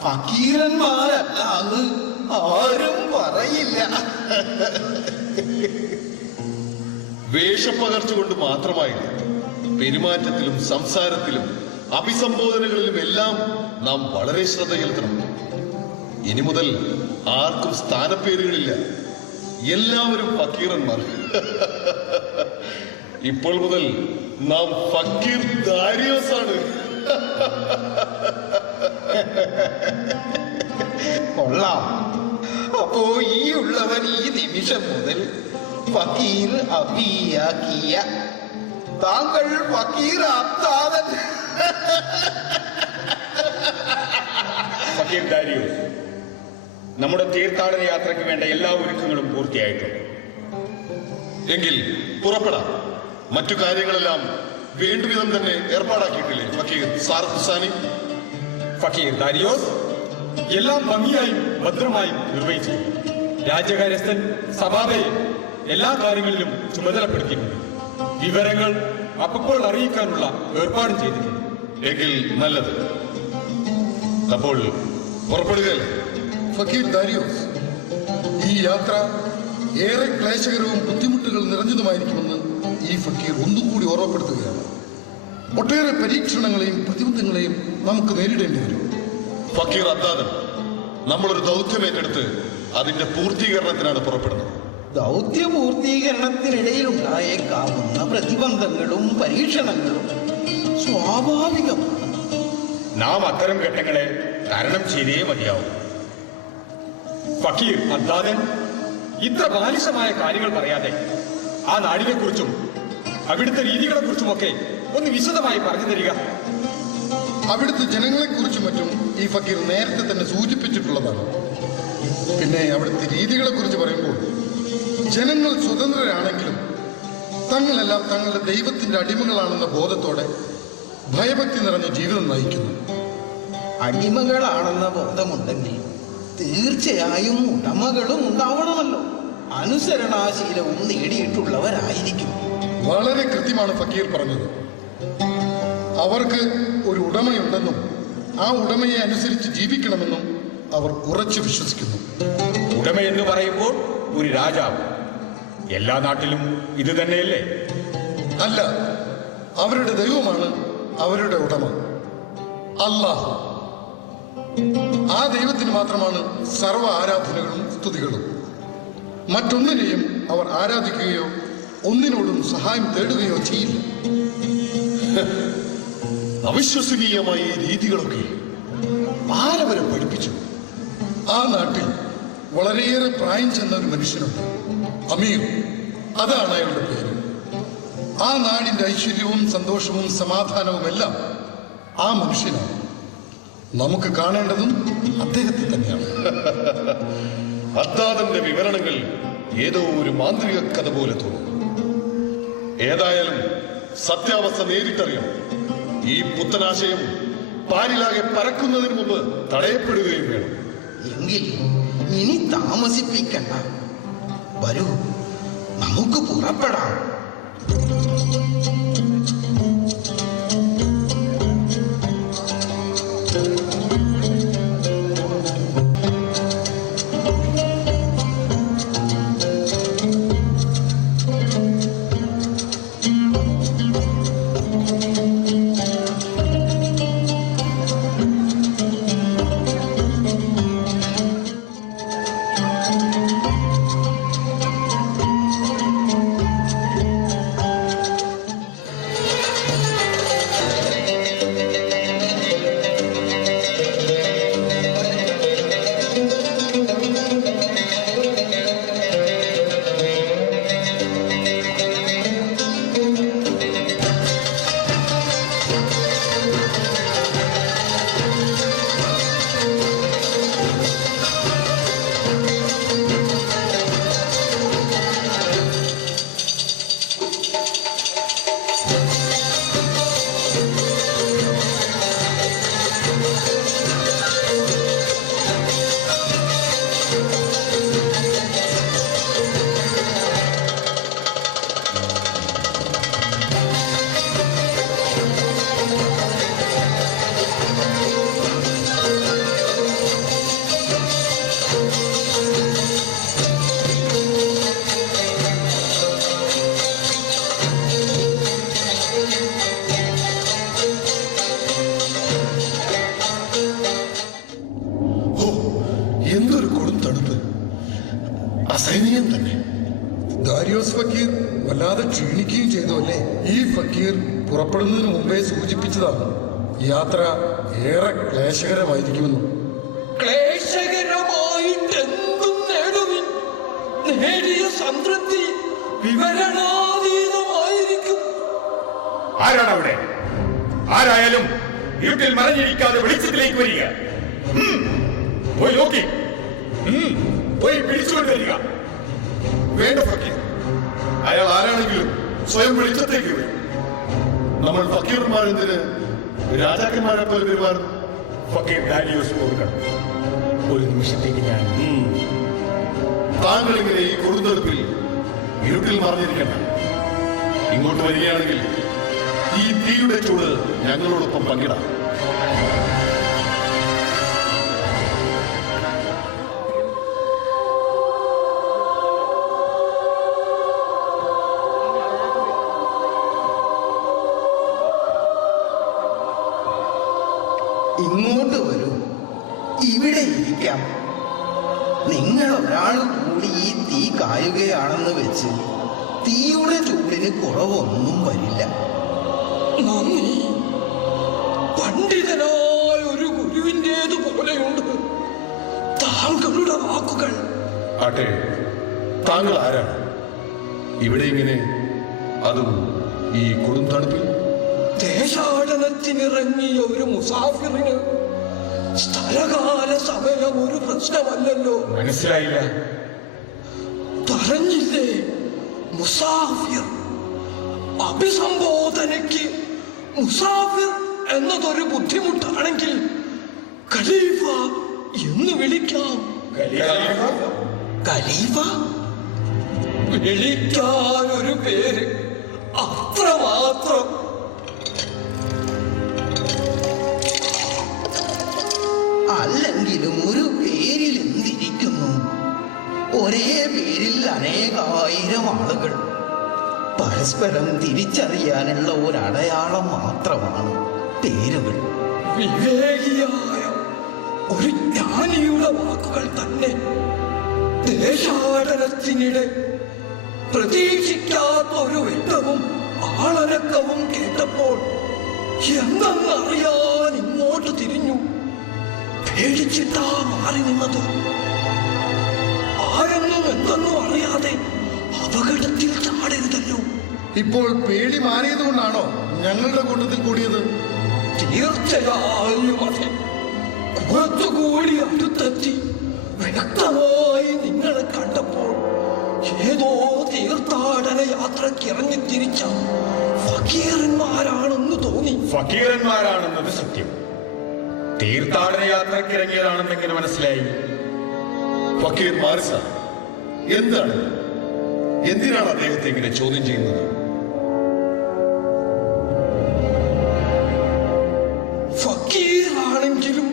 ഫക്കീരന്മാരല്ല എന്ന് ആരും പറയില്ല. വേഷപ്പകർച്ച കൊണ്ട് മാത്രമായില്ല, പെരുമാറ്റത്തിലും സംസാരത്തിലും അഭിസംബോധനകളിലും എല്ലാം നാം വളരെ ശ്രദ്ധ ചെലുത്തണം. ഇനി മുതൽ ആർക്കും സ്ഥാനപ്പേരുകളില്ല, എല്ലാവരും ഫക്കീറന്മാർ. ഇപ്പോൾ മുതൽ നാം ഫക്കീർ ദാരിയോസ് ആണ്. കൊള്ളാം. അപ്പോ ഈ ഉള്ളവൻ ഈ നിമിഷം മുതൽ ഫക്കീർ അബിയാക്കിയ താങ്കൾ ഫക്കീർ അബ്ദാദൻ. ഫക്കീർ ദാരിയോസ്, നമ്മുടെ തീർത്ഥാടന യാത്രയ്ക്ക് വേണ്ട എല്ലാ ഒരുക്കങ്ങളും പൂർത്തിയായിട്ടുണ്ട്. എങ്കിൽ പുറപ്പെടാം. മറ്റു കാര്യങ്ങളെല്ലാം വേണ്ടുവിധം തന്നെ ഏർപ്പാടാക്കിയിട്ടില്ലേ ഫക്കീർ സാർ ഹുസാനി? ഫക്കീർ ദാരിയോസ് എല്ലാം ഭംഗിയായും ഭദ്രമായും നിർവഹിച്ചു. രാജ്യകാര്യസ്ഥൻ സഭാബയെ എല്ലാ കാര്യങ്ങളിലും ചുമതലപ്പെടുത്തിയിട്ടുണ്ട്. വിവരങ്ങൾ അപ്പോൾ അറിയിക്കാനുള്ള ഏർപ്പാടും ചെയ്തിട്ടുണ്ട്. എങ്കിൽ നല്ലത്. അപ്പോൾ പുറപ്പെടുകയല്ലേ? ഫക്കീർ ദാരിയോസ്, ഈ യാത്ര ഏറെ ക്ലേശകരവും ബുദ്ധിമുട്ടുകൾ നിറഞ്ഞതുമായിരിക്കുമെന്ന് ഈ ഫക്കീർ ഒന്നുകൂടി ഓർമ്മപ്പെടുത്തുകയാണ്. ഒട്ടേറെ പരീക്ഷണങ്ങളെയും പ്രതിബന്ധങ്ങളെയും നമുക്ക് നേരിടേണ്ടി വരും. ഫക്കീർ അബ്ദാദൻ, നമ്മളൊരു ദൗത്യം ഏറ്റെടുത്ത് അതിന്റെ പൂർത്തീകരണത്തിനാണ് പുറപ്പെടുന്നത്. ദൗത്യ പൂർത്തീകരണത്തിനിടയിലുണ്ടായേക്കാവുന്ന പ്രതിബന്ധങ്ങളും പരീക്ഷണങ്ങളും സ്വാഭാവികമാണ്. നാം അത്തരം ഘട്ടങ്ങളെ തരണം ചെയ്തേ മതിയാവും. ഫക്കീർ അബ്ദാദൻ ഇത്ര ബാലിശമായ കാര്യങ്ങൾ പറയാതെ ആ നാടിനെക്കുറിച്ചും അവിടുത്തെ രീതികളെക്കുറിച്ചുമൊക്കെ ഒന്ന് വിശദമായി പറഞ്ഞു തരിക. അവിടുത്തെ ജനങ്ങളെക്കുറിച്ചും മറ്റും ഈ ഫക്കീർ നേരത്തെ തന്നെ സൂചിപ്പിച്ചിട്ടുള്ളതാണ്. പിന്നെ അവിടുത്തെ രീതികളെ കുറിച്ച് പറയുമ്പോൾ ജനങ്ങൾ സ്വതന്ത്രരാണെങ്കിലും തങ്ങളെല്ലാം തങ്ങളുടെ ദൈവത്തിന്റെ അടിമകളാണെന്ന ബോധത്തോടെ ഭയഭക്തി നിറഞ്ഞ ജീവിതം നയിക്കുന്നു. അടിമകളാണെന്ന ബോധമുണ്ടെങ്കിൽ തീർച്ചയായും ഉടമകളും ഉണ്ടാവണമല്ലോ. അനുസരണാശീലവും നേടിയിട്ടുള്ളവരായിരിക്കും. വളരെ കൃത്യമാണ് ഫക്കീർ പറഞ്ഞത്. അവർക്ക് ഒരു ഉടമയുണ്ടെന്നും ആ ഉടമയെ അനുസരിച്ച് ജീവിക്കണമെന്നും അവർ ഉറച്ചു വിശ്വസിക്കുന്നു. ഉടമ എന്ന് പറയുമ്പോൾ ഒരു രാജാവ്, എല്ലാ നാട്ടിലും ഇത് തന്നെയല്ലേ? അല്ല, അവരുടെ ദൈവമാണ് അവരുടെ ഉടമ, അല്ലാഹ്. ആ ദൈവത്തിന് മാത്രമാണ് സർവ്വ ആരാധനകളും സ്തുതികളും. മറ്റൊന്നിനെയും അവർ ആരാധിക്കുകയോ ഒന്നിനോടും സഹായം തേടുകയോ ചെയ്യില്ല. അവിശ്വസനീയമായ ഈ രീതികളൊക്കെ ആരവരെ പഠിപ്പിച്ചു? ആ നാട്ടിൽ വളരെയേറെ പ്രായം ചെന്ന ഒരു മനുഷ്യനുണ്ട്, അമീർ. അതാണ് അയാളുടെ പേര്. ആ നാടിന്റെ ഐശ്വര്യവും സന്തോഷവും സമാധാനവും എല്ലാം ആ മനുഷ്യനാണ്. നമുക്ക് കാണേണ്ടതും അദ്ദേഹത്തെ തന്നെയാണ്. അദ്ദാദന്റെ വിവരണങ്ങൾ ഏതോ ഒരു മാന്ത്രിക കഥ പോലെ തോന്നും. ഏതായാലും സത്യാവസ്ഥ നേരിട്ടറിയാം. ഈ പുത്തനാശയം പാരിലാകെ പരക്കുന്നതിന് മുമ്പ് തടയപ്പെടുകയും വേണം. എങ്കിൽ ഇനി താമസിപ്പിക്കണ്ട, വരൂ, നമുക്ക് പുറപ്പെടാം. എന്തൊരു കൊടും തണുപ്പ്! അസഹനീയം തന്നെ. ദാരിയോസ് ഫക്കീർ വല്ലാതെ ക്ഷീണിക്കുകയും ചെയ്തു അല്ലേ? ഈ ഫക്കീർ പുറപ്പെടുന്നതിന് മുമ്പേ സൂചിപ്പിച്ചതാണ് യാത്ര ഏറെ ക്ലേശകരമായിരിക്കുമെന്ന്. ക്ലേശകരമായിട്ടെന്തും നേടുവിൻ, നേടിയ സംതൃപ്തി വിവരണാതീതമായിരിക്കും. ആരാണ് അവിടെ? ആരായാലും ഇരുട്ടിൽ മറഞ്ഞിരിക്കാതെ വെളിച്ചത്തിലേക്ക് വരിക. പോയി നോക്കി, പോയി പിടിച്ചുകൊണ്ട് വരിക. വേണ്ട ഫക്കീർ, അയാൾ ആരാണെങ്കിലും സ്വയം വെളിച്ചത്തേക്ക് വരും. നമ്മൾ ഫക്കീർമാരെന്തിന് രാജാക്കന്മാരെ പോലെ പെരുമാറും? ഫക്കീർ ദാരിയോസ് കൊടുക്കണം. ഒരു നിമിഷത്തേക്ക് ഞാൻ താങ്കൾ ഇങ്ങനെ ഈ കൊടുന്തടുപ്പിൽ ഇരുട്ടിൽ മറഞ്ഞിരിക്കണം. ഇങ്ങോട്ട് വരികയാണെങ്കിൽ ഈ തീയുടെ ചൂട് ഞങ്ങളോടൊപ്പം പങ്കിടാം. ഇങ്ങോട്ട് വരൂ, ഇവിടെ ഇരിക്കാം. നിങ്ങൾ ഒരാൾ കൂടി ഈ തീ കായുകയാണെന്ന് വെച്ച് തീയുടെ ചൂടിന് കുറവൊന്നും വരില്ല. നന്ദി. പണ്ഡിതനായ ഒരു ഗുരുവിൻ്റേതു പോലെയുണ്ട് താങ്കളുടെ വാക്കുകൾ. ആട്ടെ, താങ്കൾ ആരാണ്? ഇവിടെ ഇങ്ങനെ, അതും ഈ കൊടും തണുപ്പിൽ? ദേശാടനത്തിനിറങ്ങിയ ഒരു മുസാഫിറിന് സ്ഥലകാല സമയം ഒരു പ്രശ്നമല്ലല്ലോ. മനസ്സിലായില്ല. പറഞ്ഞില്ലേ, മുസാഫിർ. അഭിസംബോധനയ്ക്ക് മുസാഫിർ എന്നതൊരു ബുദ്ധിമുട്ടാണെങ്കിൽ ഖലീഫ എന്ന് വിളിക്കാം. ഖലീഫ? വിളിക്കാൻ ഒരു പേര്, അത്രമാത്രം. അല്ലെങ്കിലും ഒരു പേരിൽ എന്തിരിക്കുന്നു? ഒരേ പേരിൽ അനേകായിരം ആളുകൾ. പരസ്പരം തിരിച്ചറിയാനുള്ള ഒരു അടയാളം മാത്രമാണ് പേരുകൾ. വിവേകിയായ ഒരു ജ്ഞാനിയുടെ വാക്കുകൾ തന്നെ ദേശാടനത്തിനിടെ പ്രതീക്ഷിക്കാത്ത ഒരു വെട്ടവും ആളനക്കവും കേട്ടപ്പോൾ എന്തെന്നറിയാൻ ഇങ്ങോട്ട് തിരിഞ്ഞു. പേടിച്ചിട്ടാ മാറി നിന്നത്. ആരെന്നും എന്തെന്നും അറിയാതെ അപകടത്തിൽ ചാടരുതല്ലോ. ഇപ്പോൾ പേടി മാറിയതുകൊണ്ടാണോ ഞങ്ങളുടെ കൂട്ടത്തിൽ കൂടിയത്? തീർച്ചയായും അതെ. കുറച്ചുകൂടി അടുത്തെത്തി വ്യക്തമായി നിങ്ങളെ കണ്ടപ്പോൾ ഏതോ തീർത്ഥാടന യാത്രയ്ക്ക് ഇറങ്ങി തിരിച്ച ഫക്കീറന്മാരാണെന്ന് തോന്നി. ഫക്കീറന്മാരാണെന്നത് സത്യം. തീർത്ഥാടന യാത്രയ്ക്ക് ഇറങ്ങിയതാണെന്ന് എങ്ങനെ മനസ്സിലായി? ഫക്കീർ മാറിസ, എന്താണ്, എന്തിനാണ് അദ്ദേഹത്തെ ഇങ്ങനെ ചോദ്യം ചെയ്യുന്നത്? ഫക്കീറാണെങ്കിലും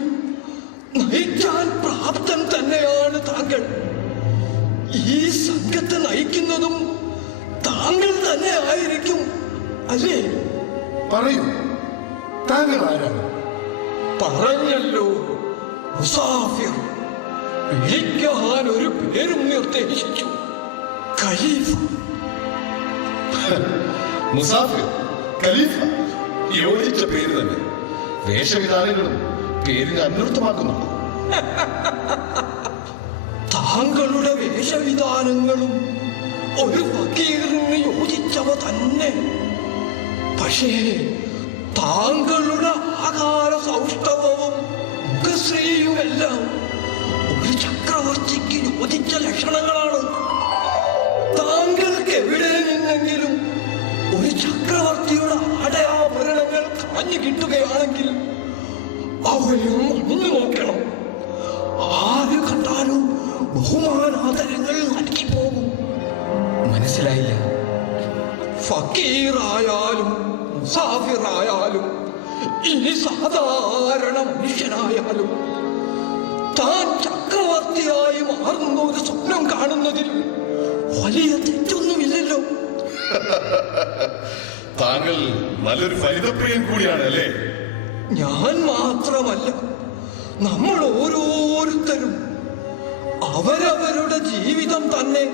നയിക്കാൻ പ്രാപ്തൻ തന്നെയാണ് താങ്കൾ. ഈ സംഘത്തെ നയിക്കുന്നതും താങ്കൾ തന്നെ ആയിരിക്കും അല്ലേ? പറയൂ, താങ്കൾ ആരാണ്? പറഞ്ഞല്ലോ, മുസാഫിർ. വിളിക്കാൻ ഒരു പേരും നിർദ്ദേശിച്ചു, ഖലീഫ. മുസാഫിർ, ഖലീഫ, യോജിച്ച പേര് തന്നെ. വേഷവിധാനങ്ങളും പേരിന് അന്വർത്ഥമാക്കുന്നുണ്ട്. താങ്കളുടെ വേഷവിധാനങ്ങളും ഒരു ഫക്കീറിന് യോജിച്ചവ തന്നെ. പക്ഷേ താങ്കളുടെ ആകാര സൗഷ്ഠവവും മുഖശ്രീയുമെല്ലാം ഒരു ചക്രവർത്തിക്ക് യോജിച്ച ലക്ഷണങ്ങളാണ്. താങ്കൾക്ക് എവിടെ നിന്നെങ്കിലും ഒരു ചക്രവർത്തിയുടെ ആടയാഭരണങ്ങൾ കാഞ്ഞു കിട്ടുകയാണെങ്കിൽ അവയും അണിഞ്ഞു നോക്കണം. ആര് കണ്ടാലും ബഹുമാനാദരങ്ങൾ നൽകി പോകും. മനസ്സിലായില്ല. ഫക്കീറായാലും മുസാഫിറായാലും ഇനി സാധാരണ മനുഷ്യനായാലും താൻ ചക്രവർത്തിയായി മാറുന്ന ഒരു സ്വപ്നം കാണുന്നതിൽ വലിയ തെറ്റൊന്നുമില്ലല്ലോ. താങ്കൾ നല്ലൊരു ഫലിതപ്രിയൻ കൂടിയാണ് അല്ലേ? ഞാൻ മാത്രമല്ല, നമ്മൾ ഓരോരുത്തരും അവരവരുടെ ജീവിതം തന്നെ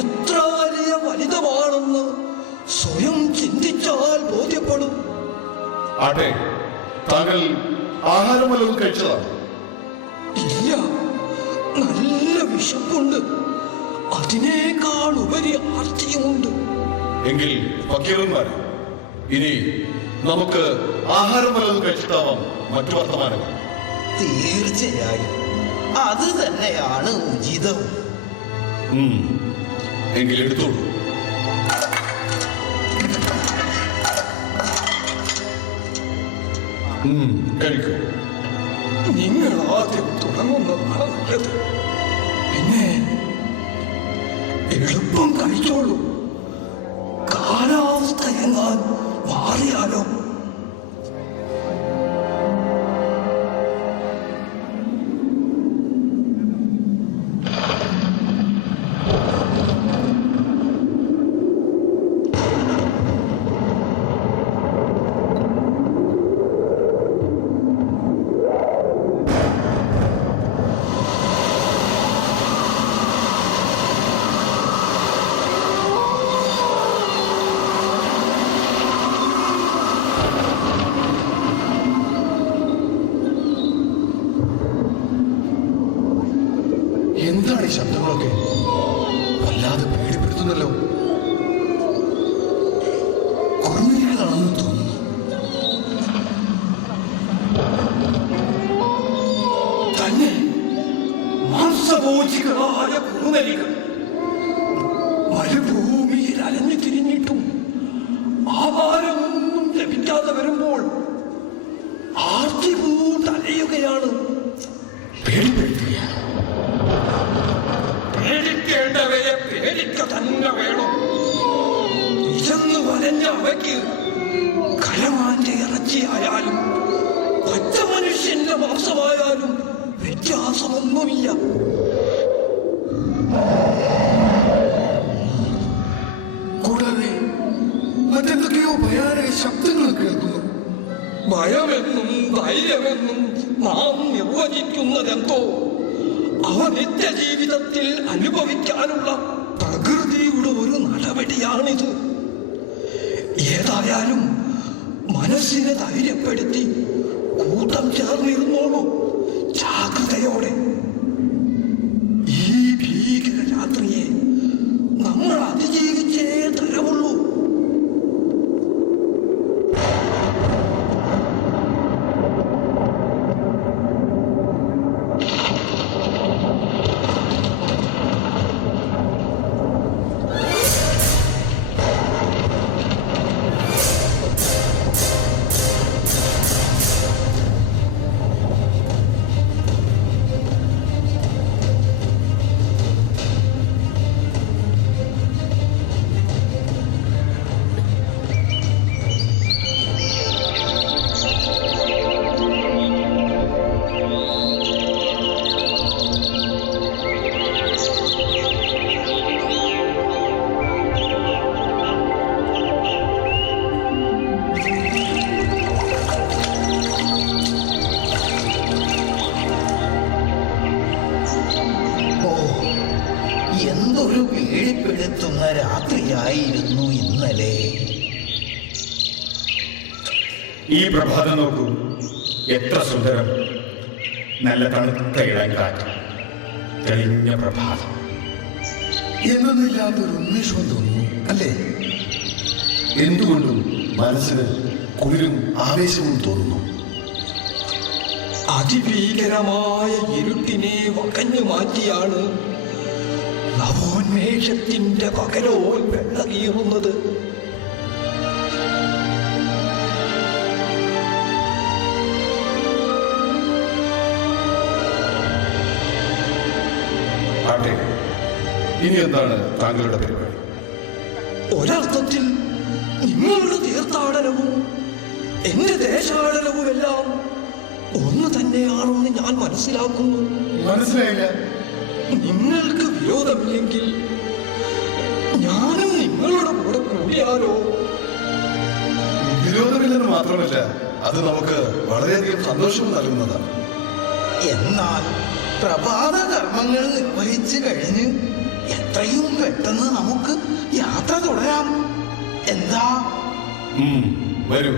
എത്ര വലിയ ഫലിതമാണെന്ന് സ്വയം ചിന്തിച്ചാൽ ബോധ്യപ്പെടും. ആട്ടെ, താങ്കൾ ആഹാരം വല്ലതും കഴിച്ചതാണ്? ഇല്ല, നല്ല വിശപ്പുണ്ട്. അതിനേക്കാൾ ഉപരി ആർത്തിയുമുണ്ട്. എങ്കിൽ ഫക്കീറന്മാരെ, ഇനി നമുക്ക് ആഹാരം വല്ലതും കഴിച്ചിട്ടാവാം മറ്റു വർത്തമാനങ്ങൾ. തീർച്ചയായും അത് തന്നെയാണ് ഉചിതവും. എങ്കിൽ എടുത്തോളൂ. കഴിക്കൂ. നിങ്ങൾ ആദ്യം തുടങ്ങുന്നതാണ് നല്ലത്. പിന്നെ എളുപ്പം കഴിച്ചോളൂ. കാലാവസ്ഥ എങ്ങാൻ മാറിയാലോ? എന്താണ് ഈ ശബ്ദങ്ങളൊക്കെ? വല്ലാതെ പേടിപ്പെടുത്തുന്നല്ലോ. കുറുനരികളാണെന്ന് തോന്നുന്നു. തന്നെ മാംസഭോജികളായ കുറുനരികൾ മരുഭൂമിയിൽ അലഞ്ഞു തിരിഞ്ഞിട്ടും ആഹാരമൊന്നും ലഭിക്കാതെ വരുമ്പോൾ ആർത്തി പൂണ്ടലയുകയാണ്. പേടിക്കേണ്ടവയെ പേടിക്ക തന്നെ വേണം. ഇതെന്ന് വലഞ്ഞ അവയ്ക്ക് കലമാന്റെ ഇറച്ചിയായാലും പച്ച മനുഷ്യന്റെ മാംസമായാലും വ്യത്യാസമൊന്നുമില്ല. ശബ്ദങ്ങൾ കേൾക്കുന്നു. ഭയമെന്നും ധൈര്യമെന്നും നാം നിർവചിക്കുന്നതെന്തോ അവ നിത്യജീവിതത്തിൽ അനുഭവിക്കാനുള്ള പ്രകൃതിയുടെ ഒരു നടപടിയാണിത്. ഏതായാലും മനസ്സിനെ ധൈര്യപ്പെടുത്തി കൂട്ടം ചേർന്നിരുന്നോളൂ, ജാഗ്രതയോടെ. ഈ ഭീകര രാത്രിയെ നമ്മൾ അതിജീവിച്ചേ തരവുള്ളൂ. എന്തൊരു പേടിപ്പെടുത്തുന്ന രാത്രിയായിരുന്നു ഇന്നലെ. ഈ പ്രഭാതം നോക്കൂ, എത്ര സുന്ദരം. നല്ല തണുത്ത ഇളം കാറ്റ്, തെളിഞ്ഞ പ്രഭാതം. എന്നതില്ലാത്തൊരു ഉന്മേഷവും തോന്നുന്നു, അല്ലേ? എന്തുകൊണ്ടും മനസ്സിന് കുളിരും ആവേശവും തോന്നുന്നു. അതിഭീകരമായ ഇരുട്ടിനെ വകഞ്ഞു മാറ്റിയാണ് നവോന്മേഷത്തിന്റെ പകലോൽ വെള്ളകീറുന്നത്. ആട്ടെ, ഇനി എന്താണ് താങ്കളുടെ പരിപാടി? ഒരർത്ഥത്തിൽ നിങ്ങളുടെ തീർത്ഥാടനവും എന്റെ ദേശാടനവുമെല്ലാം ഒന്ന് തന്നെയാണെന്ന് ഞാൻ മനസ്സിലാക്കുന്നു. മനസ്സിലായില്ല. നിങ്ങൾക്ക് വിരോധമില്ലെങ്കിൽ ഞാനും നിങ്ങളുടെ കൂടെ കൂടിയാലോ? വിരോധമില്ലെന്ന് മാത്രമല്ല, അത് നമുക്ക് വളരെയധികം സന്തോഷം നൽകുന്നതാണ്. എന്നാൽ പ്രഭാത കർമ്മങ്ങൾ നിർവഹിച്ചു കഴിഞ്ഞ് എത്രയും പെട്ടെന്ന് നമുക്ക് യാത്ര തുടരാം. എന്താ? വരൂ.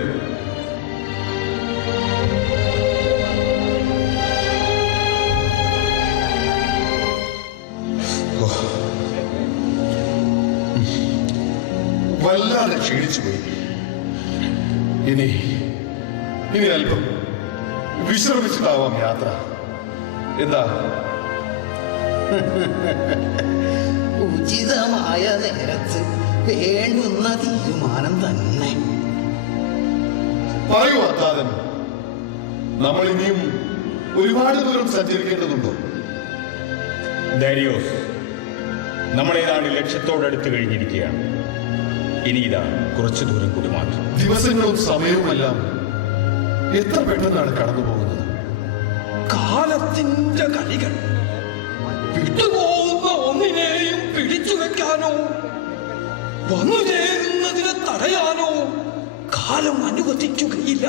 വല്ലാതെ ക്ഷീണിച്ചുപോയി. ഇനി അല്പം വിശ്രമിച്ചിട്ടാവാം യാത്ര. എന്താ? ഉചിതമായ നേരത്ത് വേണ്ടുന്ന തീരുമാനം തന്നെ. പറയൂ അത്താതൻ, നമ്മൾ ഇനിയും ഒരുപാട് ദൂരം സഞ്ചരിക്കേണ്ടതുണ്ടോ? ദാരിയോസ്, നമ്മളേതാണ്ട് ലക്ഷ്യത്തോടടുത്ത് കഴിഞ്ഞിരിക്കുകയാണ്. ഇനി ഇതാ കുറച്ചു ദൂരം കൂടി മാത്രം. ദിവസങ്ങളും സമയവുമെല്ലാം എത്ര പെട്ടെന്നാണ് കടന്നു പോകുന്നത്. കാലത്തിന്റെ കളികൾ വിട്ടുപോകുന്ന ഒന്നിനെയും പിടിച്ചു വെക്കാനോ വന്നു ചേരുന്നതിനെ തടയാനോ കാലം അനുവദിക്കുകയില്ല.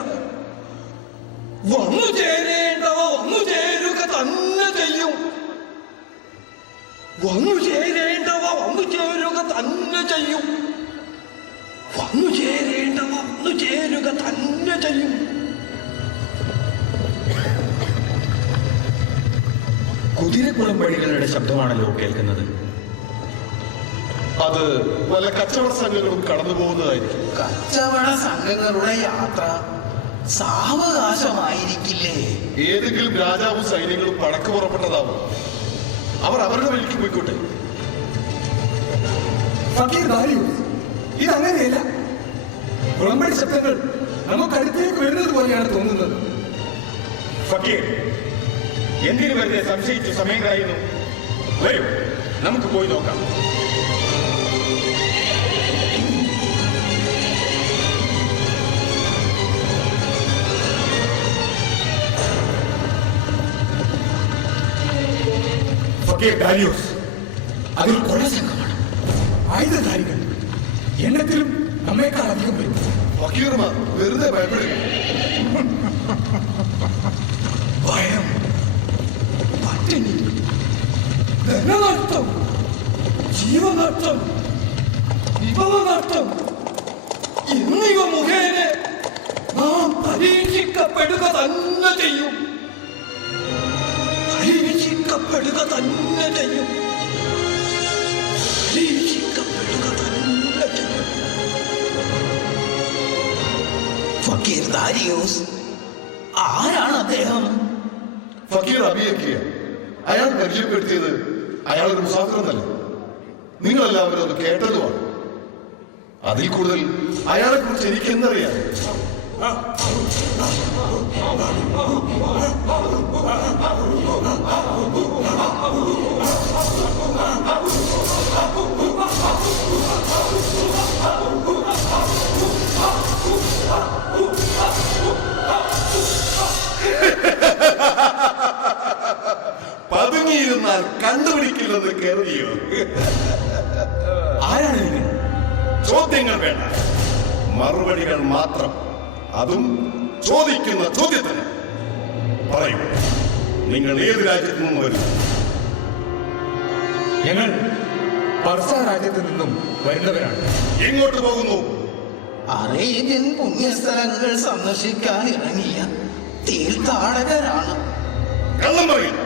വന്നു ചേരേണ്ടവ വന്നു ചേരുക തന്നെ ചെയ്യും. വന്നു ചേരേണ്ടവ വന്നു ചേരുക തന്നെ ചെയ്യും. വന്നു ചേരേണ്ടവ വന്നു ചേരുക തന്നെ ചെയ്യും. കുതിരക്കുളമ്പടികളുടെ ശബ്ദമാണല്ലോ കേൾക്കുന്നത്. അത് വല്ല കച്ചവട സംഘങ്ങളും കടന്നു പോകുന്നതായിരിക്കും. കച്ചവട സംഘങ്ങളുടെ യാത്ര സാവകാശമായിരിക്കില്ലേ? ഏതെങ്കിലും രാജാവും സൈന്യങ്ങളും പടക്ക് പുറപ്പെട്ടതാവും. അവർ അവരുടെ വഴിക്ക് പോയിക്കോട്ടെ. ഫക്കീർ ദാരിയൂസ്, ഇതങ്ങനെയല്ല. കുളമ്പടി ശബ്ദങ്ങൾ നമുക്കടുത്തേക്ക് വരുന്നത് പോലെയാണ് തോന്നുന്നത്. ഫക്കീർ, എന്തിനു വെറുതെ സംശയിച്ചു സമയം കളയുന്നു? വരൂ, നമുക്ക് പോയി നോക്കാം. ഫക്കീർ ദാരിയൂസ്, അതിൽ കൊള്ള സംഘമാണ്. ആയുധധാരികൾ എണ്ണത്തിലും നമ്മേക്കാൾ അധികം വരും. ഫക്കീർമാർ വെറുതെ ഭയപ്പെടുക. ഭയം, പട്ടിണി, ധനനഷ്ടം, ജീവനഷ്ടം, വിഭവനഷ്ടം എന്നിവ മുഖേന നാം പരീക്ഷിക്കപ്പെടുക തന്നെ ചെയ്യും. പരീക്ഷിക്കപ്പെടുക തന്നെ ചെയ്യും. പരീക്ഷിക്കപ്പെടുക തന്നെ ചെയ്യും. ഫക്കീർ ദാരിയൂസ്, ആരാണ് അദ്ദേഹം? ഫക്കീർ അബിയക്കിയ അയാൾ പരിചയപ്പെടുത്തിയത് അയാളൊരു മുസാഫിറെന്നല്ല. നിങ്ങളെല്ലാവരും അത് കേട്ടതുമാണ്. അതിൽ കൂടുതൽ അയാളെ കുറിച്ച് എനിക്ക് എന്തറിയാം? പതുങ്ങിയിരുന്നാൽ കണ്ടുപിടിക്കില്ലെന്ന് കരുതിയോ? ആരാണ് നിങ്ങൾ? ചോദ്യങ്ങൾ വേണ്ട, മറുപടികൾ മാത്രം. അതും ചോദിക്കുന്ന ചോദ്യത്തിന്. പറയൂ, നിങ്ങൾ ഏത് രാജ്യത്തു നിന്നും വരുന്നു? ഞങ്ങൾ പർസ രാജ്യത്ത് നിന്നും വരുന്നവരാണ്. എങ്ങോട്ട് പോകുന്നു? അറേബ്യൻ പുണ്യസ്ഥലങ്ങൾ സന്ദർശിക്കാൻ ഇറങ്ങിയ തീർത്ഥാടകരാണ്. കള്ളം പറയും.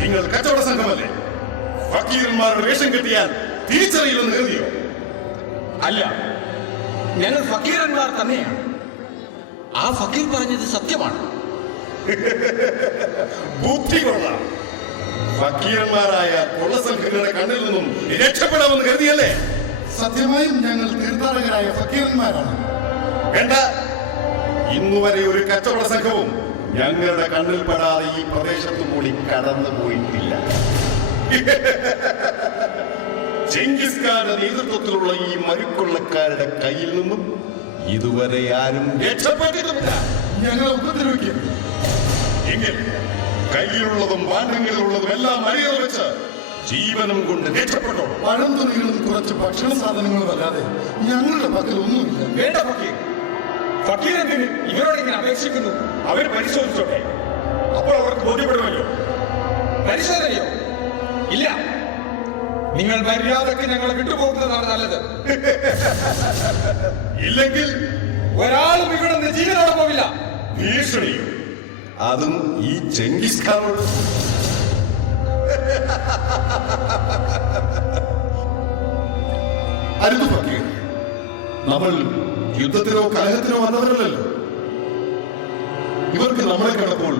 നിങ്ങൾ കച്ചവട സംഘമല്ലേ? ഫക്കീരന്മാരുടെ വേഷം കെട്ടിയാൽ തിരിച്ചറിയില്ലെന്ന് കരുതിയോ? അല്ല, ഞങ്ങൾ ഫക്കീരന്മാർ തന്നെയാണ്. ആ ഫക്കീർ പറഞ്ഞത് സത്യമാണ്. ബുദ്ധി കൊള്ളാം. ഫക്കീരന്മാരായ കൊള്ളസംഘങ്ങളുടെ കണ്ണിൽ നിന്നും രക്ഷപ്പെടാമെന്ന് കരുതിയല്ലേ? സത്യമായും ഞങ്ങൾ തീർത്ഥാടകരായ ഫക്കീറന്മാരാണ്. വേണ്ട, ഇന്നുവരെ ഒരു കച്ചവട സംഘവും ഞങ്ങളുടെ കണ്ണിൽ പെടാതെ ഈ പ്രദേശത്തു കൂടി കടന്നു പോയിട്ടില്ല. ചെങ്കിസ് ഖാന്റെ നേതൃത്വത്തിലുള്ള ഈ മരുക്കൊള്ളക്കാരുടെ കയ്യിൽ നിന്നും ഇതുവരെ ആരും രക്ഷപ്പെട്ടിട്ടുമില്ല. ഞങ്ങളെ ഉപദ്രവിക്കരുത്. എങ്കിൽ കയ്യിലുള്ളതും പാണ്ഡ്യങ്ങളിലുള്ളതും എല്ലാം അരികൾ വെച്ച് ജീവനം കൊണ്ട് രക്ഷപ്പെട്ടോളൂ. പഴം തുണികളും കുറച്ച് ഭക്ഷണ സാധനങ്ങളും അല്ലാതെ ഞങ്ങളുടെ പക്കൽ ഒന്നുമില്ല. വേണ്ട ഫക്കീർ. ഫക്കീർ എന്തിന് ഇവരോട് ഇങ്ങനെ അപേക്ഷിക്കുന്നു? അവർ പരിശോധിച്ചോട്ടെ, അപ്പോൾ അവർക്ക് ബോധ്യപ്പെടുമല്ലോ. പരിശോധനയോ? ഇല്ല, നിങ്ങൾ മര്യാദക്ക് ഞങ്ങളെ വിട്ടുപോകുന്നതാണ് നല്ലത്. ഇല്ലെങ്കിൽ ഒരാളും ഇവിടെ നിന്ന് ജീവനോടെ പോവില്ല. ഭീഷണിയും, അതും ഈ ചെങ്കിസ് ഖാനോട്. അരുത് ഫക്കീർ, നമ്മൾ യുദ്ധത്തിനോ കലഹത്തിനോ വന്നവരല്ലല്ലോ. ഇവർക്ക് നമ്മളെ കണ്ടപ്പോൾ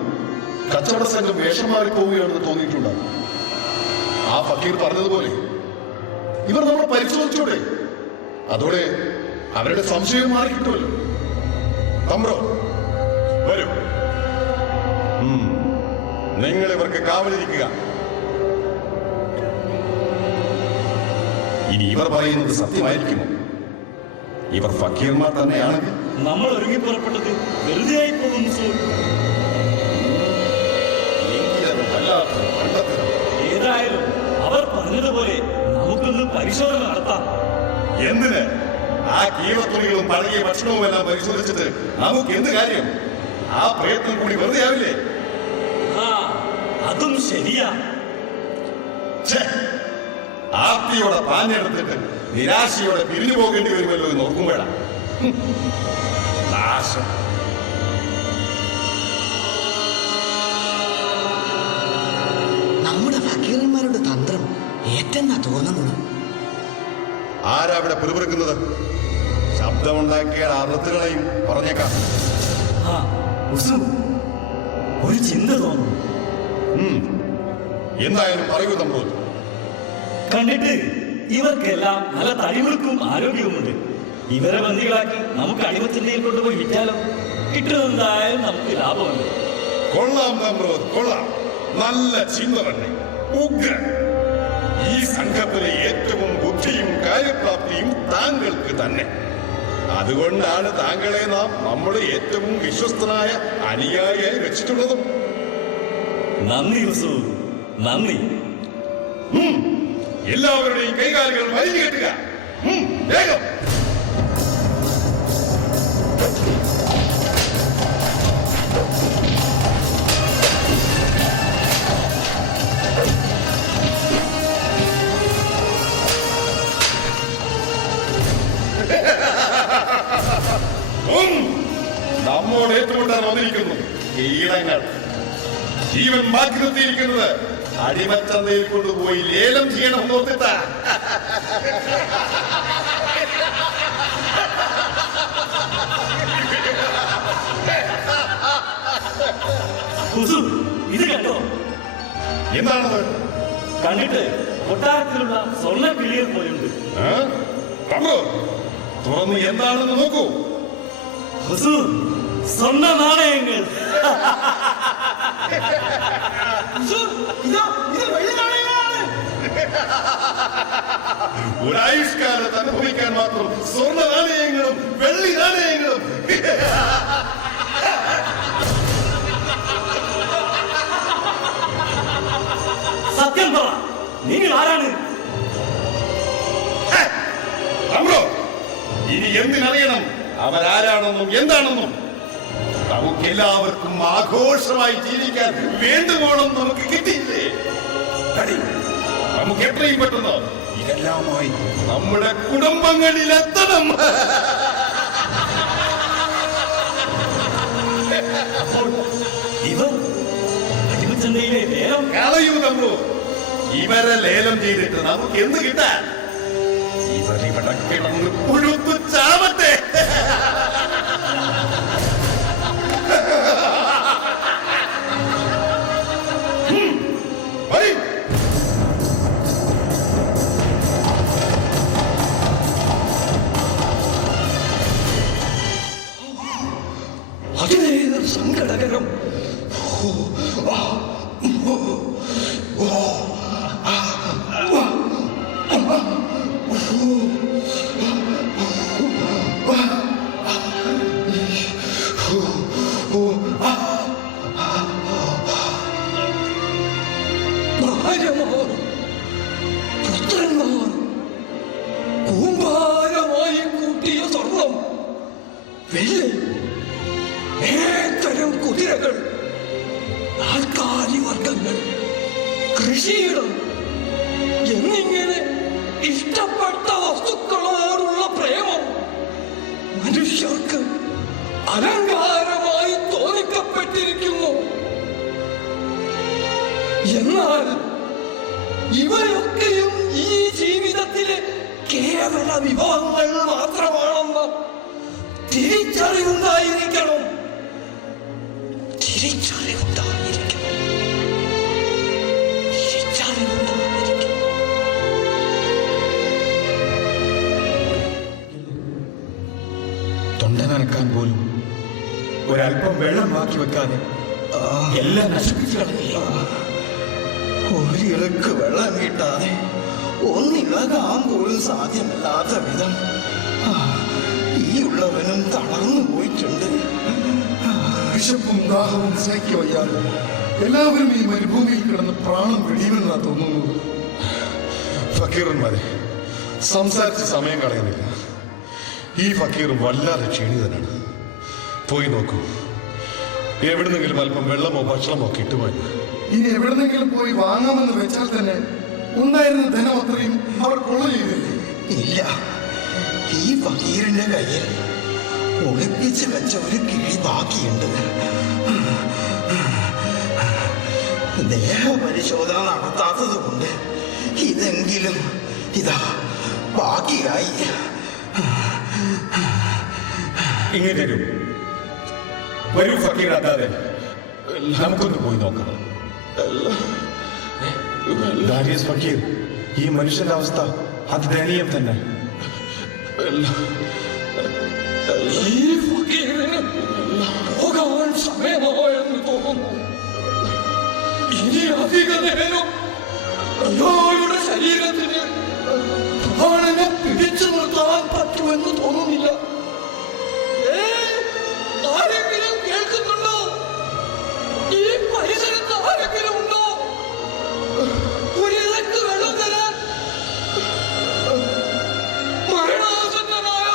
കച്ചവട സംഘം വേഷം മാറി പോവുകയാണെന്ന് തോന്നിയിട്ടുണ്ടാകും. ആ ഫക്കീർ പറഞ്ഞതുപോലെ ഇവർ നമ്മളെ പരിശോധിച്ചൂടെ? അതോടെ അവരുടെ സംശയം മാറി കിട്ടുമല്ലോ. തമ്പ്രോ, വരൂ. നിങ്ങൾ ഇവർക്ക് കാവലിരിക്കുക. ഇനി ഇവർ പറയുന്നത് സത്യമായിരിക്കുമോ? ഇവർ ഫക്കീർമാർ തന്നെയാണെങ്കിൽ നമ്മൾ ഒരുങ്ങി പുറപ്പെട്ടത് വെറുതെ ആയി പോകുന്നു സർ. എനിക്കത് വല്ലാത്ത കണ്ടെത്തണം. ഏതായാലും അവർ പറഞ്ഞതുപോലെ നമുക്കൊന്ന് പരിശോധന നടത്താം. എന്തിന്? ആ കീഴത്തുണികളും പഴകിയ ഭക്ഷണവും എല്ലാം പരിശോധിച്ചിട്ട് നമുക്ക് എന്ത് കാര്യം? ആ പ്രയത്നം കൂടി വെറുതെ ആവില്ലേ? ആ, അതും ശരിയാ. ആർത്തിയോടെ പാഞ്ഞെടുത്തിട്ട് നിരാശയോടെ പിരിഞ്ഞു പോകേണ്ടി വരുമല്ലോ എന്ന് ഓർക്കുമ്പോഴാണ് നാശം. നമ്മുടെ ഫക്കീറന്മാരുടെ തന്ത്രം ഏറ്റെന്നാ തോന്നുന്നത്. ആരാ അവിടെ പിറുപിറുക്കുന്നത്? ശബ്ദമുണ്ടാക്കിയാൽ അറുത്തുകളെയും പറഞ്ഞേക്കാം. ആ, ഉസു, ഒരു ചിന്ത തോന്നുന്നു. എന്തായാലും പറയൂ തമ്പ്രോ. കണ്ടിട്ട് ഇവർക്കെല്ലാം നല്ല തടിവെളുക്കും ആരോഗ്യവുമുണ്ട്. ഇവരെ ബന്ദികളാക്കി നമുക്ക് അടിമച്ചന്തയിൽ കൊണ്ടുപോയി വിറ്റാലോ? കിട്ടുന്നതായാലും നമുക്ക് ലാഭമല്ല. കൊള്ളാം തമ്പ്രോ, കൊള്ളാം. നല്ല ചിന്ത തന്നെ, ഉഗ്രൻ. ഈ സംഘത്തിലെ ഏറ്റവും ബുദ്ധിയും കാര്യപ്രാപ്തിയും താങ്കൾക്ക് തന്നെ. അതുകൊണ്ടാണ് താങ്കളെ നാം നമ്മുടെ ഏറ്റവും വിശ്വസ്തനായ അനുയായിയായി വെച്ചിട്ടുള്ളതും. നന്ദി ഉസു, നന്ദി. എല്ലാവരുടെയും കൈകാലുകൾ വലിഞ്ഞു കെട്ടുക. വേഗം. നമ്മോട് ഏറ്റുമുട്ടാൻ വന്നിരിക്കുന്നു കീടങ്ങൾ. ജീവൻ ബാക്കി നിർത്തിയിരിക്കുന്നത് അടിമച്ചന്തയിൽ കൊണ്ടുപോയി ലേലം ചെയ്യണം നോക്കിട്ടാ. ഹുസൂർ, ഇത് കണ്ടോ? എന്താണത്? കണ്ടിട്ട് കൊട്ടാരത്തിലുള്ള സ്വർണ്ണ കിളികൾ പോലുണ്ട്. തുറന്ന് എന്താണെന്ന് നോക്കൂ. ഹുസൂർ, സ്വർണ്ണ നാണയങ്ങൾ. ഒരായുഷ്കാലത്ത് അനുഭവിക്കാൻ മാത്രം സ്വർണ്ണ നാണയങ്ങളും വെള്ളി നാണയങ്ങളും. സത്യം പറ, നിങ്ങൾ ആരാണ്? ഇനി എന്തിനറിയണം അവരാരാണെന്നും എന്താണെന്നും? നമുക്കെല്ലാവർക്കും ആഘോഷമായി ജീവിക്കാൻ വേണ്ടുവോളം നമുക്ക് കിട്ടിയില്ലേ? നമുക്ക് എത്രയും പെട്ടെന്ന് ഇതെല്ലാമായി നമ്മുടെ കുടുംബങ്ങളിലെത്തണം. ഇവർ അടിമച്ചന്തയിലെ ലേലം കളയൂ നമ്മളോ. ഇവരെ ലേലം ചെയ്തിട്ട് നമുക്ക് എന്ത് കിട്ടാൻ? ഇവരിവിടെ കിടന്ന് പുഴുത്തു ചാവട്ടെ. അതിലേറെ സങ്കടകരം. ഭാര്യമാർ, പുത്രന്മാർ, കൂമ്പാരമായി കൂട്ടിയ സ്വർണം, വെള്ളി, ഏത്തരം കുതിരകൾ, നാൽക്കാലി വർഗങ്ങൾ, കൃഷിയിടം എന്നിങ്ങനെ ഇഷ്ടപ്പെട്ട വസ്തുക്കളോടുള്ള പ്രേമം മനുഷ്യർക്ക് അലങ്കാരമായി തോന്നിക്കപ്പെട്ടിരിക്കുന്നു. എന്നാൽ ഇവയൊക്കെയും ഈ ജീവിതത്തിലെ കേവല വിഭവങ്ങൾ മാത്രമാണെന്ന് തിരിച്ചറിവുണ്ടായിരിക്കണം. തൊണ്ട നനക്കാൻ പോലും ഒരല്പം വെള്ളം ബാക്കി വെക്കാതെ എല്ലാം നശിപ്പിച്ചു കളഞ്ഞില്ല. ഒരിളക്ക് വെള്ളം കിട്ടാതെ ഒന്നിളകാൻ പോലും സാധ്യമല്ലാത്ത വിധം ഈ ഉള്ളവനും തളർന്നു പോയിട്ടുണ്ട്. വിശപ്പും ദാഹവും സഹിക്കുക വയ്യാതെ എല്ലാവരും ഈ മരുഭൂമിയിൽ കിടന്ന് പ്രാണം വെടിയുമെന്നാ തോന്നുന്നത്. ഫക്കീറന്മാരെ, സംസാരിച്ച് സമയം കളയുന്നില്ല. ഈ ഫക്കീറും വല്ലാതെ ക്ഷീണിതനാണ്. പോയി നോക്കൂ, എവിടുന്നെങ്കിലും അല്പം വെള്ളമോ ഭക്ഷണമോ കിട്ടുമായിരുന്നു. ഇനി എവിടെന്നെങ്കിലും പോയി വാങ്ങാമെന്ന് വെച്ചാൽ തന്നെ ഉണ്ടായിരുന്ന ധനം അത്രയും അവർ കൊള്ള ചെയ്തില്ലേ? ഇല്ല, ഈ ഫക്കീറിന്റെ കയ്യിൽ ഒളിപ്പിച്ച് വെച്ച ഒരു കിഴി ബാക്കിയുണ്ട്. ദേഹപരിശോധന നടത്താത്തത് കൊണ്ട് ഇതെങ്കിലും ഇതാ ബാക്കിയായി. ഇങ്ങനെ തരൂ. വരൂ ഫക്കീർ അല്ലാതെ നമുക്കൊന്ന് പോയി നോക്കാം. ദാരിയസ് ഫക്കീർ, ഈ മനുഷ്യന്റെ അവസ്ഥ അതിദയനീയം തന്നെ. ഈ ഫക്കീറിന് പോകാൻ സമയമായെന്ന് തോന്നുന്നു. ഇനി അധിക നേരം അയാളുടെ ശരീരത്തിന് പ്രാണനെ പിടിച്ചു നിർത്താൻ പറ്റുമെന്ന് തോന്നുന്നില്ല. ആരെങ്കിലും കേൾക്കുന്നുണ്ടോ? ഈ പരിസരത്ത് ആരെങ്കിലും ഉണ്ടോ? ഒരിടക്ക് വെള്ളം തരാൻ. മരണാസന്നനായ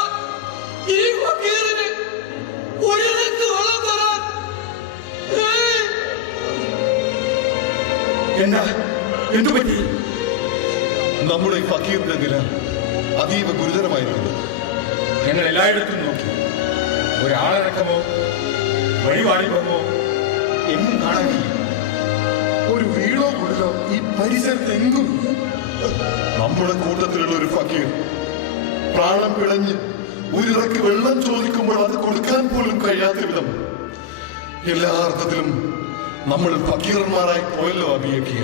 ഈ ഫക്കീറിന് ഒരിടക്ക് വെള്ളം തരാൻ. എന്താ, എന്തു പറ്റി? നമ്മുടെ ഈ ഫക്കീറിന്റെ നില അതീവ ഗുരുതരമായിരുന്നു. ഞങ്ങൾ എല്ലായിടത്തും നോക്കി, ഒരാളടക്കമോ വഴിപാടി പോകുമ്പോ എങ്ങും കാണാനില്ല. ഒരു വീടോ കുടിലോ ഈ പരിസരത്ത് എങ്കും ഇല്ല. നമ്മുടെ കൂട്ടത്തിലുള്ള ഒരു ഫക്കീർ പ്രാണം പിളഞ്ഞ് ഒരിറക്ക് വെള്ളം ചോദിക്കുമ്പോൾ അത് കൊടുക്കാൻ പോലും കഴിയാത്ത വിധം എല്ലാ അർത്ഥത്തിലും നമ്മൾ ഫക്കീറന്മാരായി പോയല്ലോ അഭിയാക്കിയ.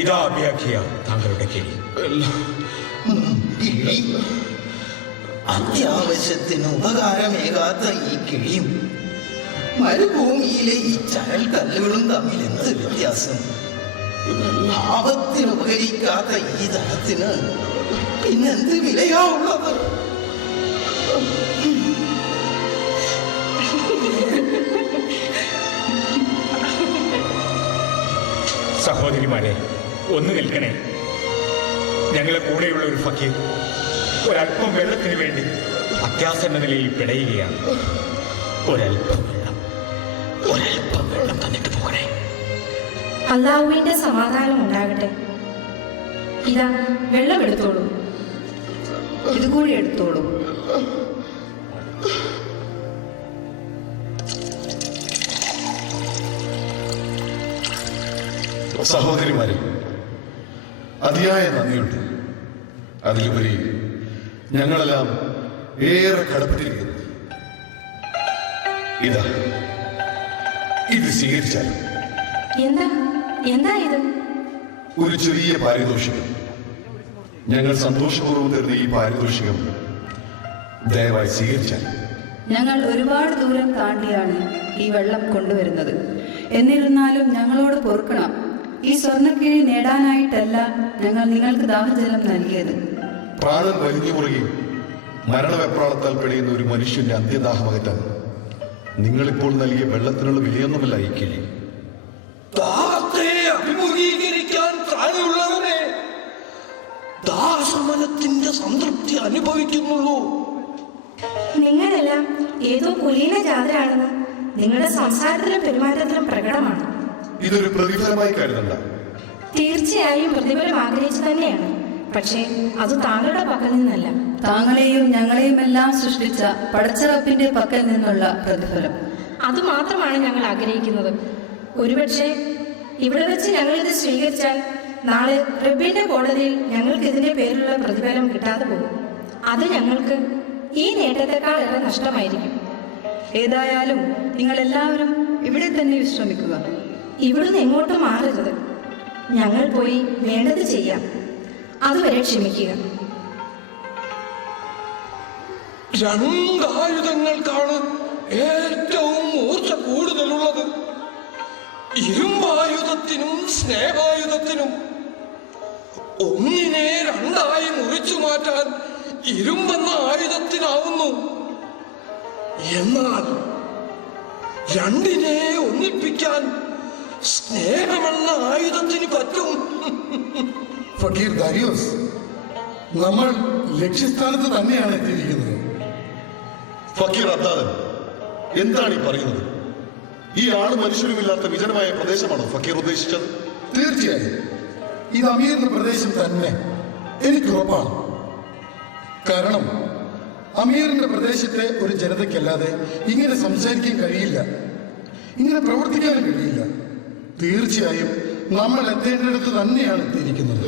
ഇതാ അഭിയാക്കിയ താങ്കളുടെ കിളി. കിളി അത്യാവശ്യത്തിന് ഉപകാരമേകാത്ത ഈ കിളിയും മരുഭൂമിയിലെ ഈ ചരൽ കല്ലുകളും തമ്മിൽ എന്ത് വ്യത്യാസം? ആപത്തിന് ഉപകരിക്കാത്ത ഈ ധനത്തിന് പിന്നെന്ത് വിലയാ ഉള്ളത്? സഹോദരിമാരെ, ഒന്ന് നിൽക്കണേ. ഞങ്ങളെ കൂടെയുള്ള ഒരു ഫക്കീർ ഒരല്പം വെള്ളത്തിന് വേണ്ടി അത്യാസന്ന നിലയിൽ പിടയുകയാണ്. ഒരല്പം വെള്ളം തന്നിട്ട് പോകണേ. അല്ലാഹുവിന്റെ സമാധാനം ഉണ്ടാകട്ടെ. ഇതാ വെള്ളം എടുത്തോളൂ, ഇതുകൂടി എടുത്തോളൂ. സഹോദരിമാരെ, അതിയായ നന്ദിയുണ്ട്. അതിലുപരി ഞങ്ങളെല്ലാം ഏറെ കടപ്പെട്ടിരിക്കുന്നു. ഇത് സ്വീകരിച്ചാലും എന്താ ഇത്? ഒരു ചെറിയ പാരിതോഷികം. ഞങ്ങൾ സന്തോഷപൂർവ്വം തരുന്ന ഈ പാരിതോഷികം ദയവായി സ്വീകരിച്ചാൽ. ഞങ്ങൾ ഒരുപാട് ദൂരം താണ്ടിയാണ് ഈ വെള്ളം കൊണ്ടുവരുന്നത്. എന്നിരുന്നാലും ഞങ്ങളോട് പൊറുക്കണം. ഈ സ്വർണ്ണക്കിഴി നേടാനായിട്ടല്ല ഞങ്ങൾ നിങ്ങൾക്ക് ദാഹജലം നൽകിയത്. പ്രാണൻ വലിഞ്ഞു മുറുകി മരണവെപ്രാളത്താൽ പിടയുന്ന ഒരു മനുഷ്യന്റെ അന്ത്യദാഹമകറ്റാൻ നിങ്ങളിപ്പോൾ നൽകിയ വെള്ളത്തിനുള്ള വിലയൊന്നുമല്ല ഈ കിഴി. ദാഹത്തെ അഭിമുഖീകരിക്കാൻ പ്രാണിയുള്ളവരെ ദാഹശമനത്തിന്റെ സംതൃപ്തി അനുഭവിക്കുന്നുള്ളൂ. നിങ്ങളെല്ലാം ഏതോ കുലീന ജാതരാണെന്ന് നിങ്ങളുടെ സംസാരത്തിലും പെരുമാറ്റത്തിലും പ്രകടമാണ്. ഇതൊരു പ്രതിഫലമായി കരുതണ്ട. തീർച്ചയായും പ്രതിഫലം ആഗ്രഹിച്ചു തന്നെയാണ്. പക്ഷേ അത് താങ്കളുടെ പക്കൽ നിന്നല്ല, താങ്കളെയും ഞങ്ങളെയും എല്ലാം സൃഷ്ടിച്ച പടച്ചറപ്പിന്റെ പക്കൽ നിന്നുള്ള പ്രതിഫലം. അത് മാത്രമാണ് ഞങ്ങൾ ആഗ്രഹിക്കുന്നത്. ഒരുപക്ഷെ ഇവിടെ വെച്ച് ഞങ്ങൾ ഇത് സ്വീകരിച്ചാൽ നാളെ റബ്ബിന്റെ കോടതിയിൽ ഞങ്ങൾക്ക് ഇതിന്റെ പേരിലുള്ള പ്രതിഫലം കിട്ടാതെ പോകും. അത് ഞങ്ങൾക്ക് ഈ നേട്ടത്തെക്കാൾ ഏറെ നഷ്ടമായിരിക്കും. ഏതായാലും നിങ്ങൾ എല്ലാവരും ഇവിടെ തന്നെ വിശ്രമിക്കുക. ഇവിടുന്ന് എങ്ങോട്ടും മാറരുത്. ഞങ്ങൾ പോയി വേണ്ടത് ചെയ്യാം. അതുവരെ ക്ഷമിക്കുക. രണ്ടായുധങ്ങൾക്കാണ് ഏറ്റവും മൂർച്ച കൂടുതലുള്ളത്. ഇരുമ്പായുധത്തിനും സ്നേഹായുധത്തിനും. ഒന്നിനെ രണ്ടായി മുറിച്ചു മാറ്റാൻ ഇരുമ്പെന്ന ആയുധത്തിനാവുന്നു. എന്നാൽ രണ്ടിനെ ഒന്നിപ്പിക്കാൻ സ്നേഹമെന്ന ആയുധത്തിന് പറ്റും. ഫക്കീർ ദാരിയോസ്, നമ്മൾ ലക്ഷ്യസ്ഥാനത്ത് തന്നെയാണ് എത്തിയിരിക്കുന്നത്. ഫക്കീർ അദ്ദാദൻ, എന്താണ് ഈ പറയുന്നത്? ഈ ആള് മനുഷ്യരുമില്ലാത്ത വിജനമായ പ്രദേശമാണോ ഫക്കീർ ഉദ്ദേശിച്ചത്? തീർച്ചയായും ഇത് അമീറിന്റെ പ്രദേശം തന്നെ, എനിക്ക് ഉറപ്പാണ്. കാരണം അമീറിന്റെ പ്രദേശത്തെ ഒരു ജനതയ്ക്കല്ലാതെ ഇങ്ങനെ സംസാരിക്കാൻ കഴിയില്ല, ഇങ്ങനെ പ്രവർത്തിക്കാനും കഴിയില്ല. തീർച്ചയായും നമ്മൾ എത്തേണ്ടിടത്ത് തന്നെയാണ് എത്തിയിരിക്കുന്നത്.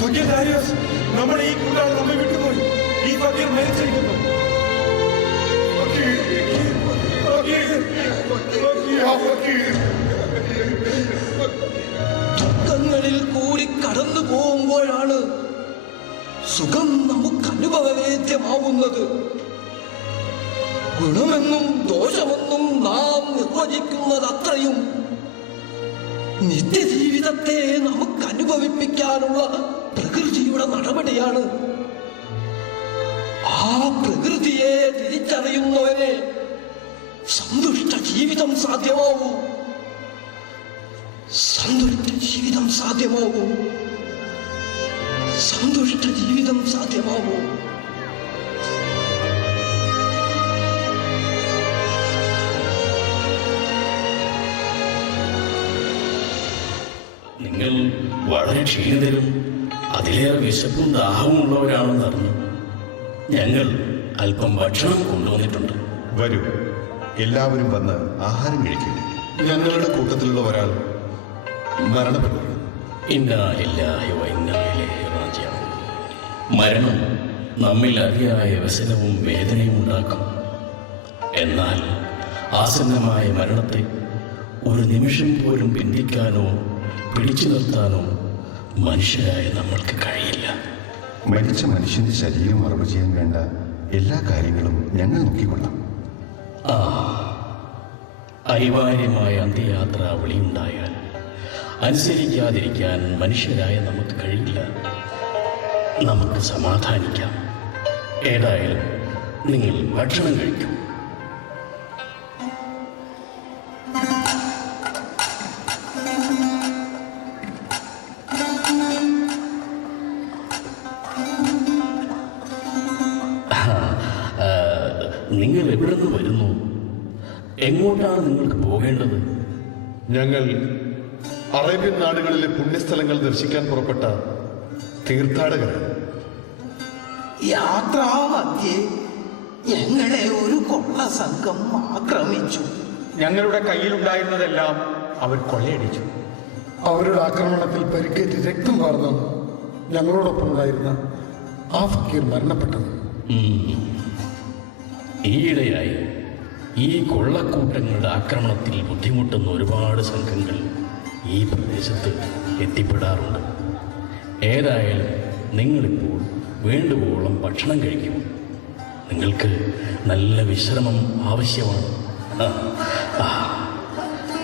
ഫക്കീർ ദാരിയോസ്, നമ്മുടെ ഈ കൂട്ടാൾ നമ്മെ വിട്ടുപോയി. ഈ ഫക്കീർ മരിച്ചിരിക്കുന്നു. ദുഃഖങ്ങളിൽ കൂടി കടന്നു പോകുമ്പോഴാണ് സുഖം നമുക്ക് അനുഭവവേദ്യമാവുന്നത്. ഗുണമെന്നും ദോഷമെന്നും നാം നിർവചിക്കുന്നത് അത്രയും നിത്യജീവിതത്തെ നമുക്ക് അനുഭവിപ്പിക്കാനുള്ള പ്രകൃതിയുടെ നടപടിയാണ്. ആ പ്രകൃതിയെ തിരിച്ചറിയുന്നവരെ സന്തുഷ്ട ജീവിതം സാധ്യമാവൂ. സന്തുഷ്ട ജീവിതം സാധ്യമാവൂ. സന്തുഷ്ട ജീവിതം സാധ്യമാവൂ. നിങ്ങൾ വളരെ ക്ഷീണിതരും അതിലേറെ വിശപ്പും ദാഹവും ഉള്ളവരാണെന്ന് അറിഞ്ഞു ഞങ്ങൾ അല്പം ഭക്ഷണം കൊണ്ടുവന്നിട്ടുണ്ട്. വരൂ, എല്ലാവരും വന്ന് ആഹാരം കഴിക്കും. ഞങ്ങളുടെ കൂട്ടത്തിലുള്ള ഒരാൾ മരണപ്പെട്ടു. ഇന്നാ ലില്ലാഹി വ ഇന്നാ ഇലൈഹി റാജിഊൻ. മരണം നമ്മിൽ അതിയായ വ്യസനവും വേദനയും ഉണ്ടാക്കും. എന്നാൽ ആസന്നമായ മരണത്തെ ഒരു നിമിഷം പോലും പിന്തിക്കാനോ പിടിച്ചു നിർത്താനോ മനുഷ്യരായ നമ്മൾക്ക് കഴിയില്ല. മരിച്ച മനുഷ്യന്റെ ശരീരം മറവ് ചെയ്യാൻ വേണ്ട എല്ലാ കാര്യങ്ങളും ഞങ്ങൾ നോക്കിക്കൊള്ളാം. അനിവാര്യമായ അന്ത്യയാത്രാവളി ഉണ്ടായാൽ അനുസരിക്കാതിരിക്കാൻ മനുഷ്യരായ നമുക്ക് കഴിയില്ല. നമുക്ക് സമാധാനിക്കാം. ഏതായാലും നിങ്ങൾ ഭക്ഷണം കഴിക്കും. നിങ്ങൾ എവിടെ നിന്ന് വരുന്നു? എങ്ങോട്ടാണ് നിങ്ങൾക്ക് പോകേണ്ടത്? ഞങ്ങൾ അറേബ്യൻ നാടുകളിലെ പുണ്യസ്ഥലങ്ങൾ ദർശിക്കാൻ പുറപ്പെട്ട തീർത്ഥാടകരാണ്. യാത്രാമധ്യേ ഞങ്ങളെ ഒരു കൊള്ള സംഘം ആക്രമിച്ചു. ഞങ്ങളുടെ കയ്യിലുണ്ടായിരുന്നതെല്ലാം അവർ കൊള്ളയടിച്ചു. അവരുടെ ആക്രമണത്തിൽ പരിക്കേറ്റ് രക്തം വാർന്ന ഞങ്ങളോടൊപ്പം ഉണ്ടായിരുന്ന ആ ഫക്കീർ മരണപ്പെട്ടത്. ഈയിടെയായി ഈ കൊള്ളക്കൂട്ടങ്ങളുടെ ആക്രമണത്തിൽ ബുദ്ധിമുട്ടുന്ന ഒരുപാട് സംഘങ്ങൾ ഈ പ്രദേശത്ത് എത്തിപ്പെടാറുണ്ട്. ഏതായാലും നിങ്ങളിപ്പോൾ വേണ്ടുവോളം ഭക്ഷണം കഴിക്കും. നിങ്ങൾക്ക് നല്ല വിശ്രമം ആവശ്യമാണ്.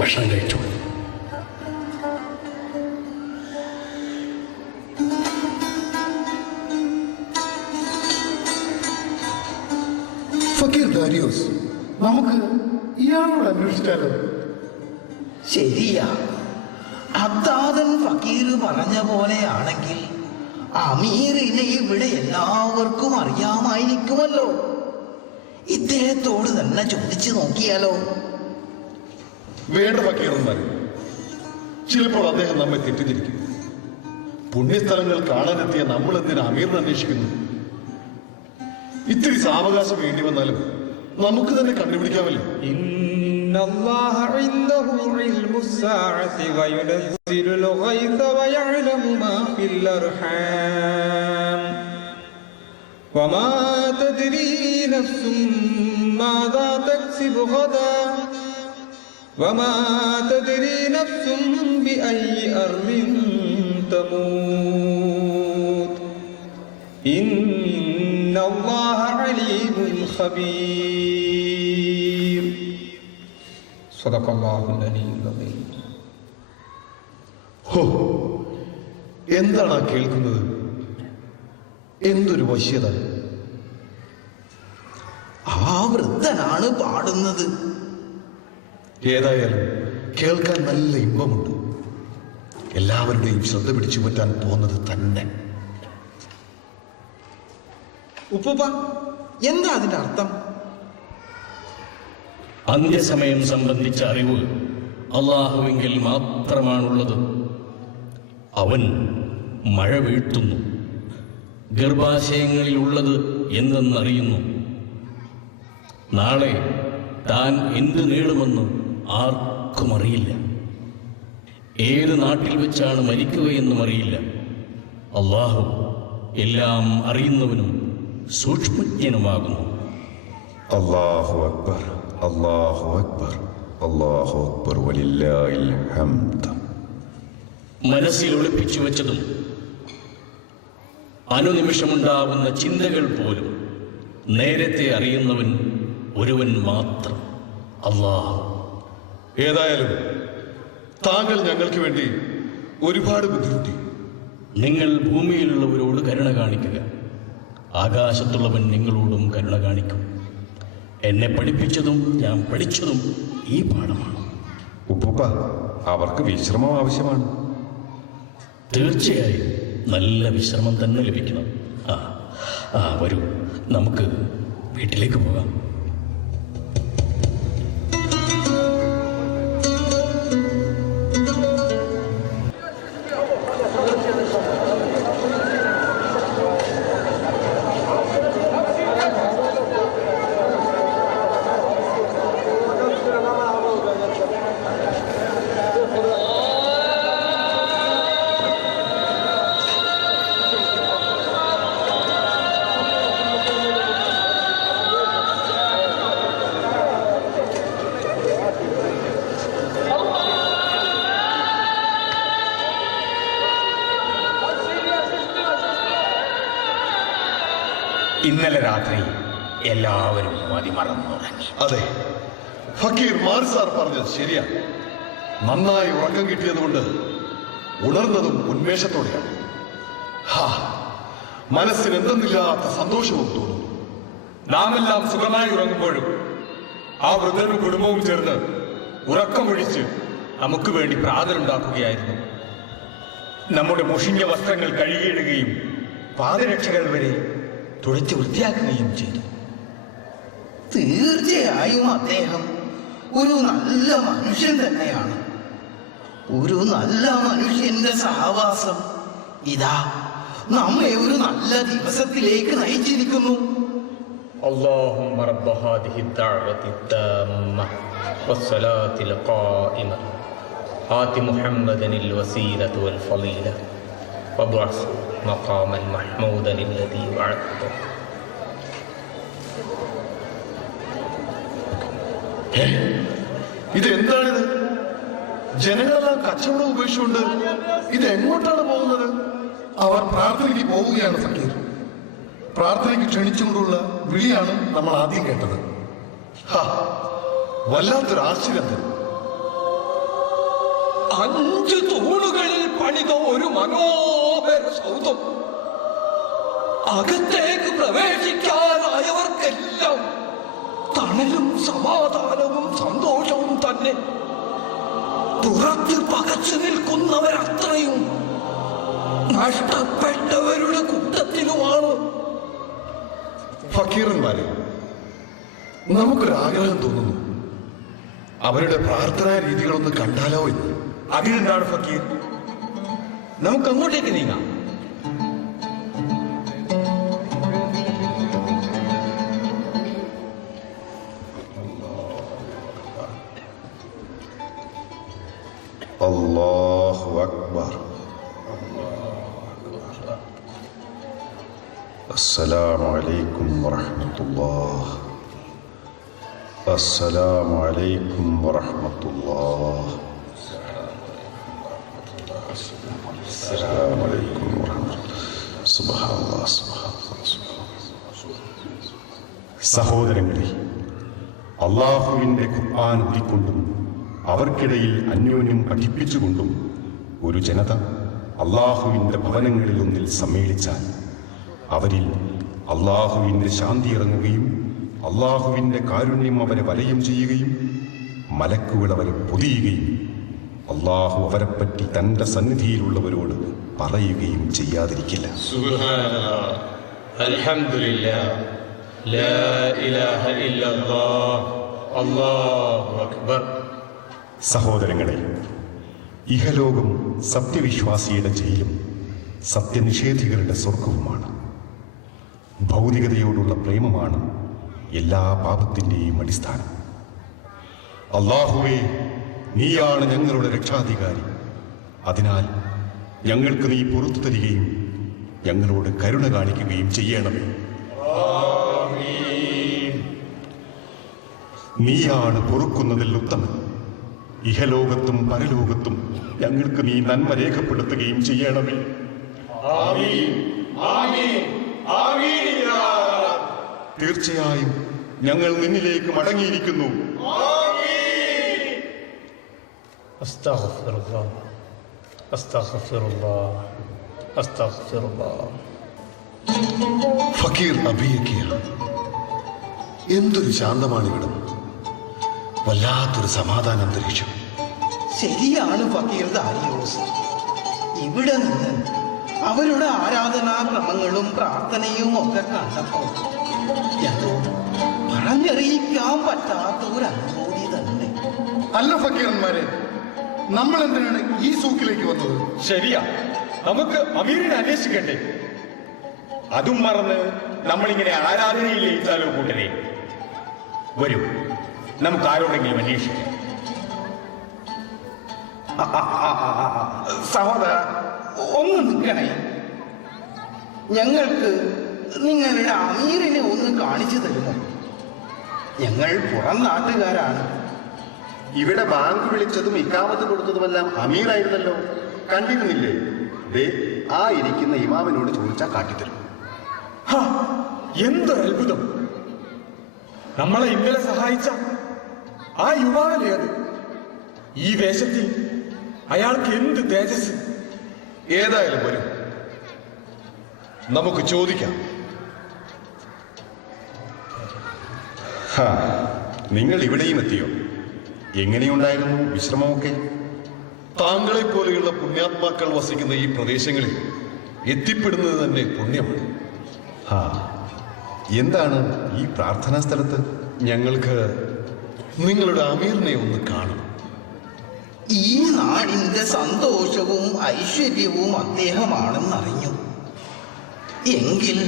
ഭക്ഷണം കഴിച്ചോളൂ. ഫക്കീർ ദാരിയോസ്, നമുക്ക് ഇയാളോട് അന്വേഷിച്ചാലോ? ശരിയാ, അബ്ദാദൻ ഫക്കീർ പറഞ്ഞ പോലെയാണെങ്കിൽ അമീറിനെ ഇവിടെ എല്ലാവർക്കും അറിയാമായിരിക്കുമല്ലോ. ഇദ്ദേഹത്തോട് തന്നെ ചോദിച്ചു നോക്കിയാലോ? വേണ്ട ഫക്കീറന്മാർ, ചിലപ്പോൾ അദ്ദേഹം നമ്മെ തെറ്റിദ്ധരിക്കും. പുണ്യസ്ഥലങ്ങൾ കാണാനെത്തിയ നമ്മൾ എന്തിനാ അമീറിനെ അന്വേഷിക്കുന്നു? ഇത്തിരി സാവകാശം വേണ്ടി വന്നാലും നമുക്ക് തന്നെ കണ്ടുപിടിക്കാമല്ലോ. ഇന്നല്ലാഹ ഇൻദഹു ഇൽമുസ് സാഅതി വയുനസ്സിലുൽ ഗൈസ വയഅലമു മാ ഫിൽ അർഹാം വമാ തദ്രീ നഫ്സും മാദാ തക്സിബു ഗദാ വമാ തദ്രീ നഫ്സും ബിഅയ്യി അർളിൻ തമൂത് ഇന്നല്ലാഹ അലീമുൻ ഖബീർ. സദഖല്ലാഹുൽ അലിയ്യുൽ അദീം. ഹോ, എന്താണ് ആ കേൾക്കുന്നത്? എന്തൊരു വശ്യത! ആ വൃദ്ധനാണ് പാടുന്നത്. ഏതായാലും കേൾക്കാൻ നല്ല ഇമ്പമുണ്ട്. എല്ലാവരുടെയും ശ്രദ്ധ പിടിച്ചു പറ്റാൻ പോകുന്നത് തന്നെ. ഉപ്പുപ്പ, എന്താ അതിന്റെ അർത്ഥം? അന്ത്യസമയം സംബന്ധിച്ച അറിവ് അള്ളാഹുവിങ്കിൽ മാത്രമാണുള്ളത്. അവൻ മഴ വീഴ്ത്തുന്നു. ഗർഭാശയങ്ങളിലുള്ളത് എന്തെന്നറിയുന്നു. നാളെ താൻ എന്ത് നേടുമെന്ന് ആർക്കും അറിയില്ല. ഏത് നാട്ടിൽ വെച്ചാണ് മരിക്കുകയെന്നും അറിയില്ല. അള്ളാഹു എല്ലാം അറിയുന്നവനും സൂക്ഷ്മജ്ഞനുമാകുന്നു. അല്ലാഹു അക്ബർ, അല്ലാഹു അക്ബർ, അല്ലാഹു അക്ബർ വലില്ലാഹിൽ ഹംദ്. മനസ്സിൽ ഒളിപ്പിച്ചു വെച്ചതും അനുനിമിഷമുണ്ടാവുന്ന ചിന്തകൾ പോലും നേരത്തെ അറിയുന്നവൻ ഒരുവൻ മാത്രം, അല്ലാഹു. ഏതായാലും താങ്കൾ ഞങ്ങൾക്ക് വേണ്ടി ഒരുപാട് ബുദ്ധിമുട്ടി. നിങ്ങൾ ഭൂമിയിലുള്ളവരോട് കരുണ കാണിക്കുക. ആകാശത്തുള്ളവൻ നിങ്ങളോടും കരുണ കാണിക്കും. എന്നെ പഠിപ്പിച്ചതും ഞാൻ പഠിച്ചതും ഈ പാഠമാണ്. ഉപ്പുപ്പ, അവർക്ക് വിശ്രമം ആവശ്യമാണ്. തീർച്ചയായും നല്ല വിശ്രമം തന്നെ ലഭിക്കണം. വരൂ, നമുക്ക് വീട്ടിലേക്ക് പോകാം. ഇന്നലെ രാത്രി എല്ലാവരും മതിമറന്നുറങ്ങി. അതെ, ഫക്കീർ മാർസാർ പറഞ്ഞത് ശരിയാണ്. നന്നായി ഉറക്കം കിട്ടിയതുകൊണ്ട് ഉണർന്നതും ഉന്മേഷത്തോടെയാണ്. മനസ്സിന് എന്തെന്നില്ലാത്ത സന്തോഷവും തോന്നുന്നു. നാം എല്ലാം സുഖമായി ഉറങ്ങുമ്പോഴും ആ വൃദ്ധനും കുടുംബവും ചേർന്ന് ഉറക്കമൊഴിച്ച് നമുക്ക് വേണ്ടി പ്രാതലുണ്ടാക്കുകയായിരുന്നു. നമ്മുടെ മുഷിഞ്ഞ വസ്ത്രങ്ങൾ കഴുകിയിടുകയും പാദരക്ഷകൾ വരെ തുടച്ച് വൃത്തിയാക്കുകയും ചെയ്തു. തീർച്ചയായും അദ്ദേഹം ഒരു നല്ല മനുഷ്യൻ തന്നെയാണ്. ഒരു നല്ല മനുഷ്യന്റെ സഹവാസം ഇതാ നമ്മെ ഒരു നല്ല ദിവസത്തിലേക്ക് നയിച്ചിരിക്കുന്നു. اللهم رب هذه الدعوة التامة والصلاة القائمة آت محمدا الوسيلة والفضيلة وابعثه مقاما محمودا الذي وعدته. ഇത് എന്താണിത്? ജനങ്ങളെല്ലാം കച്ചവടം ഉപേക്ഷിച്ചുകൊണ്ട് ഇത് എങ്ങോട്ടാണ് പോകുന്നത്? അവർ പ്രാർത്ഥനയ്ക്ക് പോവുകയാണ് ഫക്കീർ. പ്രാർത്ഥനയ്ക്ക് ക്ഷണിച്ചുകൊണ്ടുള്ള വിളിയാണ് നമ്മൾ ആദ്യം കേട്ടത്. വല്ലാത്തൊരു ആശ്ചര്യം തന്നെ. 5 തൂണുകളിൽ പണിത ഒരു മനോഹര സൗധം. അകത്തേക്ക് പ്രവേശിക്കാനായവർക്കെല്ലാം തണലും സമാധാനവും സന്തോഷവും തന്നെ. പുറത്ത് പകച്ചു നിൽക്കുന്നവരത്രയും നഷ്ടപ്പെട്ടവരുടെ കൂട്ടത്തിലുമാണ്. ഫക്കീറന്മാരെ, നമുക്കൊരാഗ്രഹം തോന്നുന്നു. അവരുടെ പ്രാർത്ഥനാ രീതികളൊന്ന് കണ്ടാലോ എന്ന്. അതിനെന്താണ് ഫക്കീർ? നമുക്ക് അങ്ങോട്ടേക്ക് നീങ്ങാം. അല്ലാഹു അക്ബർ. അസ്സലാമു അലൈക്കും വറഹ്മത്തുള്ളാഹ്. അസ്സലാമു അലൈക്കും വറഹ്മത്തുള്ളാഹ്. അസ്സലാമു അലൈക്കും വറഹ്മത്തുള്ളാഹ്. സുബ്ഹാനല്ലാഹ്, സുബ്ഹാനല്ലാഹ്. സഹോദരങ്ങളെ, അള്ളാഹുവിന്റെ ഖുർആൻ ഓതിക്കൊണ്ടും അവർക്കിടയിൽ അന്യോന്യം പഠിപ്പിച്ചുകൊണ്ടും ഒരു ജനത അള്ളാഹുവിന്റെ ഭവനങ്ങളിൽ ഒന്നിൽ സമ്മേളിച്ചാൽ അവരിൽ അള്ളാഹുവിന്റെ ശാന്തി ഇറങ്ങുകയും അള്ളാഹുവിന്റെ കാരുണ്യം അവരെ വലയം ചെയ്യുകയും മലക്കുകൾ അവരെ പൊതിയുകയും അള്ളാഹു അവരെപ്പറ്റി തന്റെ സന്നിധിയിലുള്ളവരോട് പറയുകയും ചെയ്യാതിരിക്കില്ല. സുബ്ഹാനല്ലാഹ്, അൽഹംദുലില്ലാഹ്, ലാ ഇലാഹ ഇല്ലല്ലാഹ്, അല്ലാഹു അക്ബർ. സഹോദരങ്ങളെ, ഇഹലോകം സത്യവിശ്വാസിയുടെ ജയിലും സത്യനിഷേധികളുടെ സ്വർഗവുമാണ്. ഭൗതികതയോടുള്ള പ്രേമമാണ് എല്ലാ പാപത്തിൻ്റെയും അടിസ്ഥാനം. അല്ലാഹുവേ, നീയാണ് ഞങ്ങളുടെ രക്ഷാധികാരി. അതിനാൽ ഞങ്ങൾക്ക് നീ പുറത്തു തരികയും ഞങ്ങളോട് കരുണ കാണിക്കുകയും ചെയ്യണമേ. നീയാണ് പൊറുക്കുന്നതിൽ ഉത്തമൻ. ഇഹലോകത്തും പരലോകത്തും ഞങ്ങൾക്ക് നീ നന്മ രേഖപ്പെടുത്തുകയും ചെയ്യണമേ. തീർച്ചയായും ഞങ്ങൾ നിന്നിലേക്ക് മടങ്ങിയിരിക്കുന്നു. അസ്തഗ്ഫിറുല്ലാഹ്, അസ്തഗ്ഫിറുല്ലാഹ്, അസ്തഗ്ഫിറുല്ലാഹ്. ഫക്കീർ അഭിയക്കിയാണ്. എന്തൊരു ശാന്തമാണിവിടം. വല്ലാത്തൊരു സമാധാന അന്തരീക്ഷം. ശരിയാണ് ഫക്കീർ ദാരിയോസ്. ഇവിടെ നിന്ന് അവരുടെ ആരാധനാക്രമങ്ങളും പ്രാർത്ഥനയും ഒക്കെ കണ്ടപ്പോൾ എന്തോ പറഞ്ഞറിയിക്കാൻ പറ്റാത്ത ഒരു അനുഭൂതി തന്നെ. അല്ല ഫക്കീറന്മാരെ, നമ്മൾ എന്തിനാണ് ഈ സൂക്കിലേക്ക് വന്നത്? ശരിയാ, നമുക്ക് അമീറിനെ അന്വേഷിക്കണ്ടേ? അതും മറന്ന് നമ്മളിങ്ങനെ ആരാധനയിൽ ലയിച്ചാലോ കൂട്ടരെ? വരൂ, നമുക്ക് ആരോടെങ്കിലും അന്വേഷിക്കാം. സഹോദര, ഒന്ന് നിൽക്കണേ. ഞങ്ങൾക്ക് നിങ്ങളുടെ അമീറിനെ ഒന്ന് കാണിച്ചു തരുമോ? ഞങ്ങൾ പുറം നാട്ടുകാരാണ്. ഇവിടെ ബാങ്ക് വിളിച്ചതും ഇക്കാമത്ത് കൊടുത്തതുമെല്ലാം അമീറായിരുന്നല്ലോ. കണ്ടിരുന്നില്ലേ? ദേ, ആ ഇരിക്കുന്ന ഇമാമിനോട് ചോദിച്ചാൽ കാട്ടിത്തരും. എന്തൊരത്ഭുതം! നമ്മളെ ഇന്നലെ സഹായിച്ച ആ യുവാവല്ലേ അത്? ഈ വേഷത്തിൽ അയാൾക്ക് എന്ത് തേജസ്! ഏതായാലും വരും, നമുക്ക് ചോദിക്കാം. നിങ്ങൾ ഇവിടെയും എത്തിയോ? എങ്ങനെയുണ്ടായിരുന്നു വിശ്രമമൊക്കെ? താങ്കളെ പോലെയുള്ള പുണ്യാത്മാക്കൾ വസിക്കുന്ന ഈ പ്രദേശങ്ങളിൽ എത്തിപ്പെടുന്നത് തന്നെ പുണ്യമാണ്. എന്താണ് ഈ പ്രാർത്ഥനാ സ്ഥലത്ത്? ഞങ്ങൾക്ക് നിങ്ങളുടെ അമീറിനെ ഒന്ന് കാണണം. ഈ നാടിന്റെ സന്തോഷവും ഐശ്വര്യവും അദ്ദേഹമാണെന്നറിഞ്ഞു എങ്കിൽ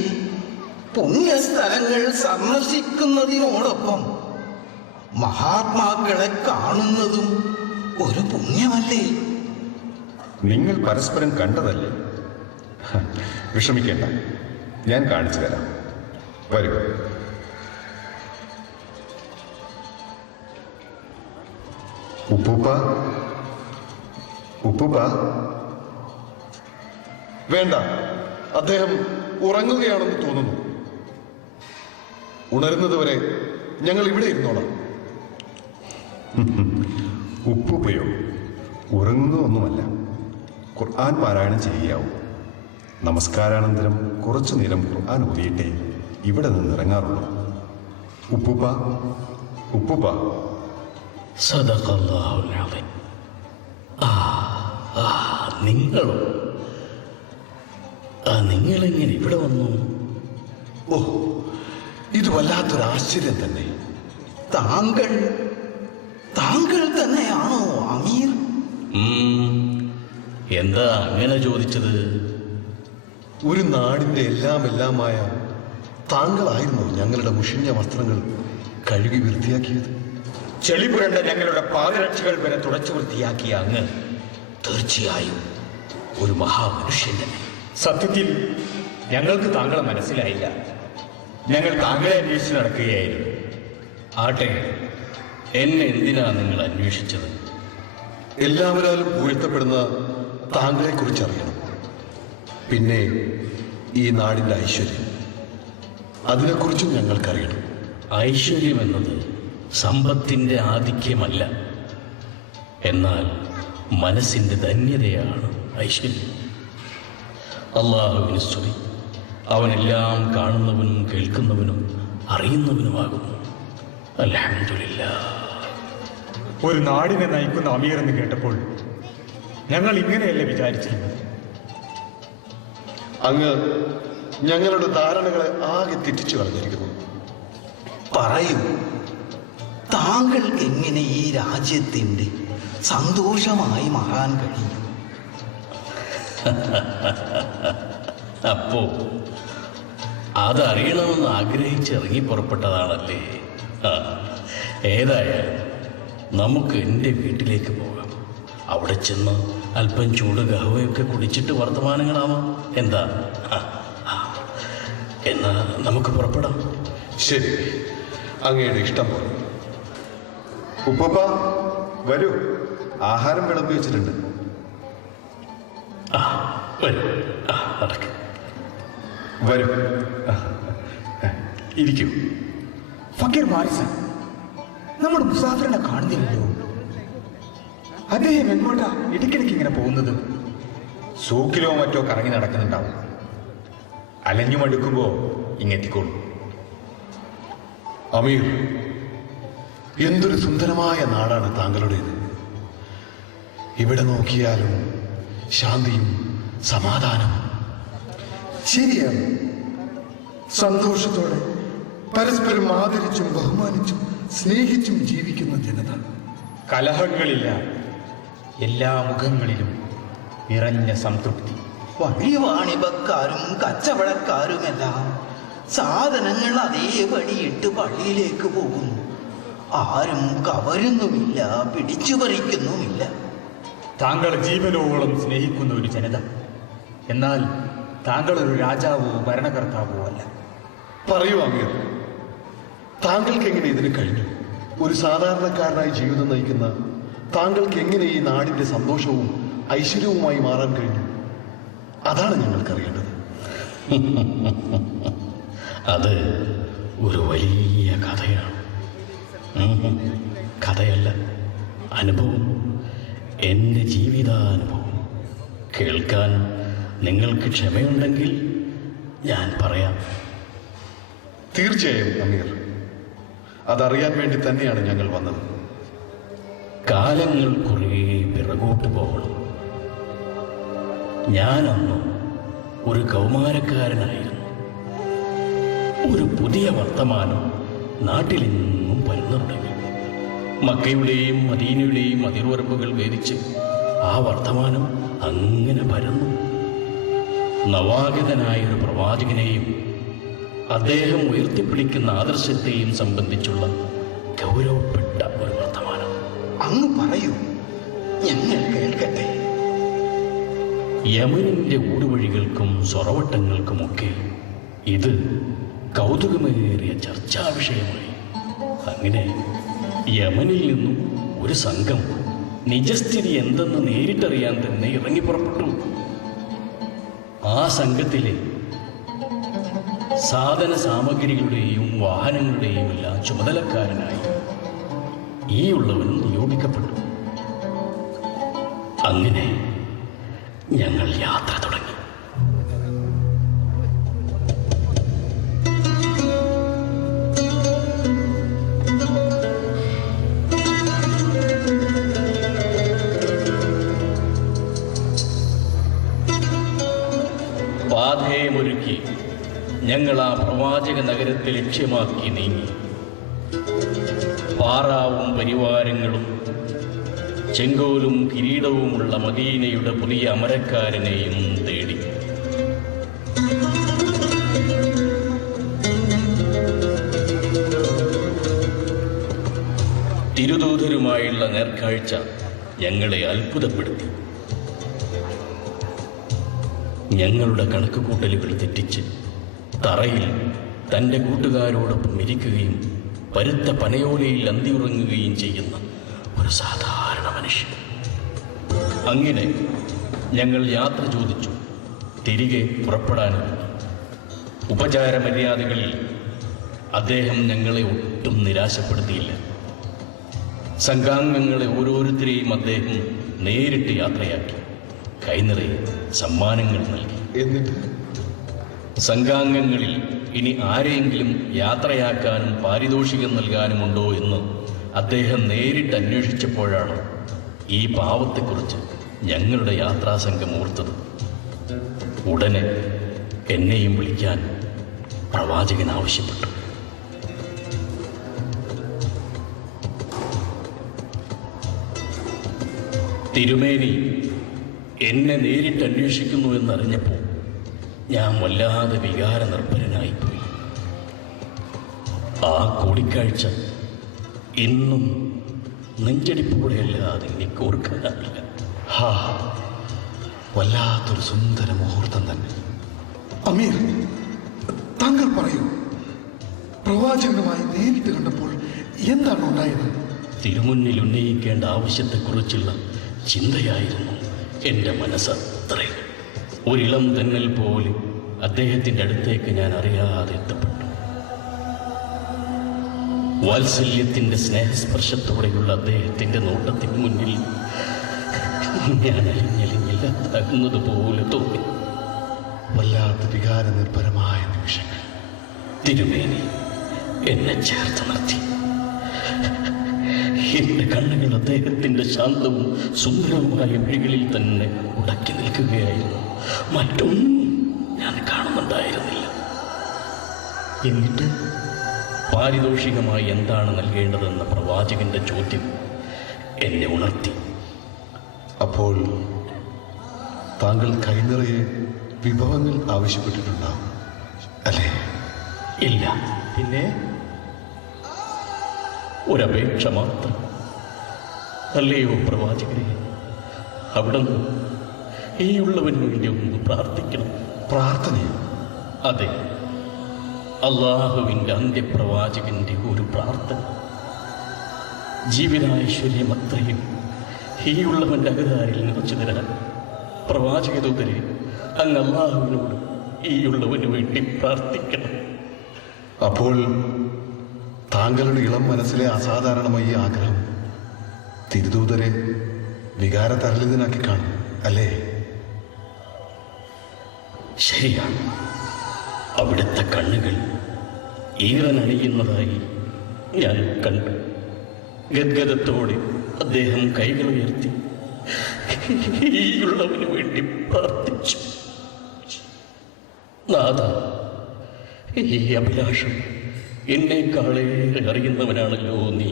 പുണ്യസ്ഥലങ്ങൾ സന്ദർശിക്കുന്നതിനോടൊപ്പം മഹാത്മാക്കളെ കാണുന്നതും ഒരു പുണ്യമല്ലേ? നിങ്ങൾ പരസ്പരം കണ്ടതല്ലേ? വിഷമിക്കേണ്ട, ഞാൻ കാണിച്ചു തരാം. വരൂ. ഉപ്പൂപ്പ, ഉപ്പൂപ്പ. വേണ്ട, അദ്ദേഹം ഉറങ്ങുകയാണെന്ന് തോന്നുന്നു. ഉണരുന്നതുവരെ ഞങ്ങൾ ഇവിടെ ഇരുന്നോളാം. ഉപ്പൂപ്പയോ? ഉറങ്ങുന്നതൊന്നുമല്ല, ഖുർആൻ പാരായണം ചെയ്യാവൂ. നമസ്കാരാനന്തരം കുറച്ചു നേരം ഖുർആൻ ഓതിയിട്ടേ ഇവിടെ നിന്ന് ഇറങ്ങാറുള്ളൂ. ഉപ്പൂപ്പ, ഉപ്പൂപ്പ. സദഖല്ലാഹുൽ അലീം. നിങ്ങളോ? നിങ്ങളെങ്ങനെ ഇവിടെ വന്നു? ഓ, ഇത് വല്ലാത്തൊരു ആശ്ചര്യം തന്നെ. താങ്കൾ തന്നെയാണോ അമീർ? എന്താ അങ്ങനെ ചോദിച്ചത്? ഒരു നാടിന്റെ എല്ലാമായ താങ്കളായിരുന്നു ഞങ്ങളുടെ മുഷിഞ്ഞ വസ്ത്രങ്ങൾ കഴുകി വൃത്തിയാക്കിയത്. ചെളി പുരണ്ട ഞങ്ങളുടെ പാദരക്ഷകൾ വരെ തുടച്ചു വൃത്തിയാക്കിയ അങ്ങ് തീർച്ചയായും ഒരു മഹാമനുഷ്യൻ തന്നെ. സത്യത്തിൽ ഞങ്ങൾക്ക് താങ്കളെ മനസ്സിലായില്ല. ഞങ്ങൾ താങ്കളെ അന്വേഷിച്ച് നടക്കുകയായിരുന്നു. ആട്ടെ, എന്നെ എന്തിനാ നിങ്ങൾ അന്വേഷിച്ചത്? എല്ലാവരാലും പൂഴ്ത്തപ്പെടുന്ന താങ്കളെ കുറിച്ചറിയണം. പിന്നെ ഈ നാടിന്റെ ഐശ്വര്യം, അതിനെക്കുറിച്ചും ഞങ്ങൾക്കറിയണം. ഐശ്വര്യം എന്നത് സമ്പത്തിന്റെ ആധിക്യമല്ല, എന്നാൽ മനസ്സിന്റെ ധന്യതയാണ് ഐശ്വര്യം. അല്ലാഹുവിന് സ്തുതി. അവനെല്ലാം കാണുന്നവനും കേൾക്കുന്നവനും അറിയുന്നവനുമാകുന്നു. അൽഹംദുലില്ലാഹ്. ഒരു നാടിനെ നയിക്കുന്ന അമീർ എന്ന് കേട്ടപ്പോൾ ഞങ്ങൾ ഇങ്ങനെയല്ലേ വിചാരിച്ചിരുന്നത്? അങ്ങ് ഞങ്ങളുടെ ധാരണകളെ ആകെ തെറ്റിച്ചു കളഞ്ഞിരിക്കുന്നു. പറയൂ, താങ്കൾക്ക് എങ്ങനെ ഈ രാജ്യത്തിന്റെ സന്തോഷമായി മാറാൻ കഴിയും? അപ്പോ അതറിയണമെന്ന് ആഗ്രഹിച്ച് ഇറങ്ങി പുറപ്പെട്ടതാണല്ലേ? ഏതായാലും നമുക്ക് എൻ്റെ വീട്ടിലേക്ക് പോകാം. അവിടെ ചെന്ന് അല്പം ചൂട് ഗഹവയൊക്കെ കുടിച്ചിട്ട് വർത്തമാനങ്ങളാവാം. എന്താ? എന്നാ നമുക്ക് പുറപ്പെടാം. ശരി, അങ്ങയുടെ ഇഷ്ടം പോലെ. ഉപ്പൂപ്പ, വരൂ, ആഹാരം വിളമ്പി വെച്ചിട്ടുണ്ട്. വരൂ, നടക്ക്. വരൂ, ഇരിക്കൂ. ഫക്കീർ മാരിസൺ, നമ്മുടെ മുസാഫിറിനെ കാണുന്നില്ലല്ലോ. അദ്ദേഹം എങ്ങോട്ടാ ഇടയ്ക്കിടയ്ക്ക് ഇങ്ങനെ പോകുന്നത്? സൂക്കിലോ മറ്റോ കറങ്ങി നടക്കുന്നുണ്ടാവും. അലഞ്ഞു മടുക്കുമ്പോ ഇങ്ങെത്തിക്കോളൂ. അമീർ, എന്തൊരു സുന്ദരമായ നാടാണ് താങ്കളുടേത്. ഇവിടെ നോക്കിയാലും ശാന്തിയും സമാധാനവും. ശരിയാണ്. സന്തോഷത്തോടെ പരസ്പരം ആദരിച്ചും ബഹുമാനിച്ചും സ്നേഹിച്ചും ജീവിക്കുന്ന ജനത. കലഹങ്ങളില്ല, എല്ലാ മുഖങ്ങളിലും നിറഞ്ഞ സംതൃപ്തി. വഴിവാണിഭക്കാരും കച്ചവടക്കാരുമെല്ലാം സാധനങ്ങൾ അതേപടി ഇട്ട് പള്ളിയിലേക്ക് പോകുന്നു. ആരും കവരുന്നുമില്ല, പിടിച്ചു പറിക്കുന്നുമില്ല. താങ്കൾ ജീവനോളം സ്നേഹിക്കുന്ന ഒരു ജനത. എന്നാൽ താങ്കൾ ഒരു രാജാവോ ഭരണകർത്താവോ അല്ല. പറയൂ അമീർ, താങ്കൾക്ക് എങ്ങനെ ഇതിന് കഴിഞ്ഞു? ഒരു സാധാരണക്കാരനായി ജീവിതം നയിക്കുന്ന താങ്കൾക്ക് എങ്ങനെ ഈ നാടിന്റെ സന്തോഷവും ഐശ്വര്യവുമായി മാറാൻ കഴിഞ്ഞു? അതാണ് ഞങ്ങൾക്കറിയേണ്ടത്. അത് ഒരു വലിയ കഥയാണ്. കഥയല്ല, അനുഭവം, എൻ്റെ ജീവിതാനുഭവം. കേൾക്കാൻ നിങ്ങൾക്ക് ക്ഷമയുണ്ടെങ്കിൽ ഞാൻ പറയാം. തീർച്ചയായും അമീർ, അതറിയാൻ വേണ്ടി തന്നെയാണ് ഞങ്ങൾ വന്നത്. കാലങ്ങൾ കുറേ പിറകോട്ട് പോകണം. ഞാനന്ന് ഒരു കൗമാരക്കാരനായിരുന്നു. ഒരു പുതിയ വർത്തമാനം നാട്ടിലെങ്ങും പരന്നു തുടങ്ങി. മക്കയുടെയും മദീനയുടെയും അതിർവരമ്പുകൾ വേദിച്ച് ആ വർത്തമാനം അങ്ങനെ പരന്നു. നവാഗതനായൊരു പ്രവാചകനെയും അദ്ദേഹം ഉയർത്തിപ്പിടിക്കുന്ന ആദർശത്തെയും സംബന്ധിച്ചുള്ള ഗൗരവപ്പെട്ട ഒരു വർത്തമാനം. അങ്ങ് പറയൂ, ഞങ്ങൾ കേൾക്കട്ടെ. യമനിന്റെ ഊടുവഴികൾക്കും സൊറവട്ടങ്ങൾക്കുമൊക്കെ ഇത് കൗതുകമേറിയ ചർച്ചാ വിഷയമായി. അങ്ങനെ യമനിൽ നിന്നും ഒരു സംഘം നിജസ്ഥിതി എന്തെന്ന് നേരിട്ടറിയാൻ തന്നെ ഇറങ്ങിപ്പുറപ്പെട്ടു. ആ സംഘത്തിലെ സാധന സാമഗ്രികളുടെയും വാഹനങ്ങളുടെയും എല്ലാം ചുമതലക്കാരനായി ഈ ഉള്ളവനും നിയോഗിക്കപ്പെട്ടു. അങ്ങനെ ഞങ്ങൾ യാത്ര തുടങ്ങി. പാഥേയമൊരുക്കി ഞങ്ങൾ ആ പ്രവാചക നഗരത്തെ ലക്ഷ്യമാക്കി നീങ്ങി. പാറാവും പരിവാരങ്ങളും ചെങ്കോലും കിരീടവുമുള്ള മദീനയുടെ പുതിയ അമരക്കാരനെയും തേടി. തിരുദൂതരുമായുള്ള നേർക്കാഴ്ച ഞങ്ങളെ അത്ഭുതപ്പെടുത്തി. ഞങ്ങളുടെ കണക്കുകൂട്ടലുകൾ തെറ്റിച്ച് തറയിൽ തൻ്റെ കൂട്ടുകാരോടൊപ്പം ഇരിക്കുകയും പരുത്ത പനയോലയിൽ അന്തിയുറങ്ങുകയും ചെയ്യുന്ന ഒരു സാധാരണ മനുഷ്യൻ. അങ്ങനെ ഞങ്ങൾ യാത്ര ചോദിച്ചു തിരികെ പുറപ്പെടാനും. ഉപചാര മര്യാദകളിൽ അദ്ദേഹം ഞങ്ങളെ ഒട്ടും നിരാശപ്പെടുത്തിയില്ല. സംഘാംഗങ്ങളെ ഓരോരുത്തരെയും അദ്ദേഹം നേരിട്ട് യാത്രയാക്കി കൈനിറയെ സമ്മാനങ്ങൾ നൽകി. എന്നിട്ട് സംഘാംഗങ്ങളിൽ ഇനി ആരെയെങ്കിലും യാത്രയാക്കാനും പാരിതോഷികം നൽകാനുമുണ്ടോ എന്ന് അദ്ദേഹം നേരിട്ട് അന്വേഷിച്ചപ്പോഴാണ് ഈ പാവത്തെക്കുറിച്ച് ഞങ്ങളുടെ യാത്രാസംഘം ഓർത്തത്. ഉടനെ എന്നെയും വിളിക്കാൻ പ്രവാചകൻ ആവശ്യപ്പെട്ടു. തിരുമേനി എന്നെ നേരിട്ട് അന്വേഷിക്കുന്നു എന്നറിഞ്ഞപ്പോൾ ഞാൻ വല്ലാതെ വികാരനിർഭരനായിപ്പോയി. ആ കൂടിക്കാഴ്ച ഇന്നും നെഞ്ചടിപ്പോടെയല്ലാതെ എനിക്ക് ഓർക്കാനാവില്ല. വല്ലാത്തൊരു സുന്ദര മുഹൂർത്തം തന്നെ. അമീർ, താങ്കൾ പറയൂ, പ്രവാചകനുമായി നേരിട്ട് കണ്ടപ്പോൾ എന്താണ് ഉണ്ടായത്? തിരുമുന്നിൽ ഉന്നയിക്കേണ്ട ആവശ്യത്തെക്കുറിച്ചുള്ള ചിന്തയായിരുന്നു എൻ്റെ മനസ്സത്രേ. ഒരിളം തെന്നൽ പോലെ അദ്ദേഹത്തിൻ്റെ അടുത്തേക്ക് ഞാൻ അറിയാതെ എത്തപ്പെട്ടു. വാത്സല്യത്തിൻ്റെ സ്നേഹസ്പർശത്തോടെയുള്ള അദ്ദേഹത്തിൻ്റെ നോട്ടത്തിന് മുന്നിൽ ഞാൻ അലിഞ്ഞലിഞ്ഞില്ലാതാകുന്നത് പോലെ തോന്നി. വല്ലാത്ത വികാരനിർഭരമായ നിമിഷങ്ങൾ. തിരുമേനി എന്നെ ചേർത്ത് നിർത്തി. എന്റെ കണ്ണുകൾ അദ്ദേഹത്തിന്റെ ശാന്തവും സുന്ദരവുമായ മിഴികളിൽ തന്നെ ഉടക്കി നിൽക്കുകയായിരുന്നു. മറ്റൊന്നും ഞാൻ കാണുന്നുണ്ടായിരുന്നില്ല. എന്നിട്ട് പാരിതോഷികമായി എന്താണ് നൽകേണ്ടതെന്ന പ്രവാചകന്റെ ചോദ്യം എന്നെ ഉണർത്തി. അപ്പോൾ താങ്കൾ കൈനിറയെ വിഭവങ്ങൾ ആവശ്യപ്പെട്ടിട്ടുണ്ടാവും അല്ലേ? ഇല്ല, പിന്നെ ഒരപേക്ഷ മാത്രം. അല്ലയോ പ്രവാചകരെ, അവിടുന്ന് ഈ ഉള്ളവന് വേണ്ടി ഒന്ന് പ്രാർത്ഥിക്കണം. പ്രാർത്ഥനയോ? അതെ, അള്ളാഹുവിൻ്റെ അന്ത്യപ്രവാചകന്റെ ഒരു പ്രാർത്ഥന. ജീവിതാഐശ്വര്യം അത്രയും ഈ ഉള്ളവൻ്റെ അകതാരിൽ നിറച്ചു തരാൻ പ്രവാചക ദൂതരെ അങ്ങ് അള്ളാഹുവിനോട് ഈ ഉള്ളവന് വേണ്ടി പ്രാർത്ഥിക്കണം. അപ്പോൾ താങ്കളുടെ ഇളം മനസ്സിലെ അസാധാരണമായ ഈ ആഗ്രഹം തിരുദൂതരെ വികാരതരളിതനാക്കി കാണും അല്ലേ? ശരിയാണ്. അവിടുത്തെ കണ്ണുകൾ ഈറനണിയുന്നതായി ഞാൻ കണ്ടു. ഗദ്ഗദത്തോടെ അദ്ദേഹം കൈകൾ ഉയർത്തി ഈയുള്ളവന് വേണ്ടി പ്രാർത്ഥിച്ചു. നാഥ, ഈ അഭിലാഷം എന്നേക്കാളേറെ അറിയുന്നവനാണല്ലോ നീ.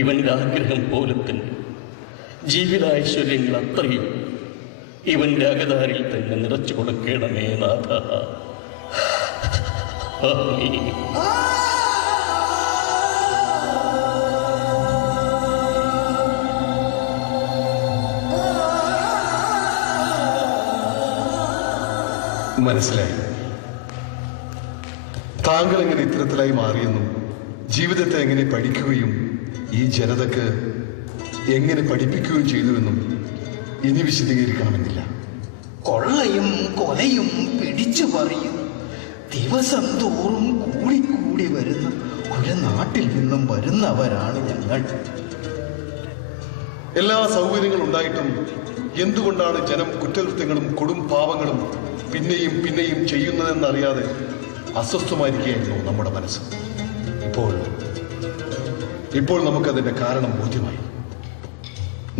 ഇവന്റെ ആഗ്രഹം പോലെ തന്നെ ജീവിതാഐശ്വര്യങ്ങൾ അത്രയും ഇവന്റെ അകതാരിൽ തന്നെ നിറച്ചു കൊടുക്കണമേ നാഥ. ആമീൻ. മനസ്സിലായി. താങ്കൾ എങ്ങനെ ഇത്തരത്തിലായി മാറിയെന്നും ജീവിതത്തെ എങ്ങനെ പഠിക്കുകയും ഈ ജനതക്ക് എങ്ങനെ പഠിപ്പിക്കുകയും ചെയ്തുവെന്നും ഇനി വിശദീകരിക്കണമെന്നില്ല. കൊള്ളയും കൊലയും പിടിച്ചു പറയും ദിവസം തോറും കൂടിക്കൂടി വരുന്ന ഒരു നാട്ടിൽ നിന്നും വരുന്നവരാണ് ഞങ്ങൾ. എല്ലാ സൗകര്യങ്ങളും ഉണ്ടായിട്ടും എന്തുകൊണ്ടാണ് ജനം കുറ്റകൃത്യങ്ങളും കൊടും പാവങ്ങളും പിന്നെയും പിന്നെയും ചെയ്യുന്നതെന്നറിയാതെ അസ്വസ്ഥമായിരിക്കുകയായിരുന്നു നമ്മുടെ മനസ്സ്. ഇപ്പോൾ നമുക്കതിന്റെ കാരണം ബോധ്യമായി.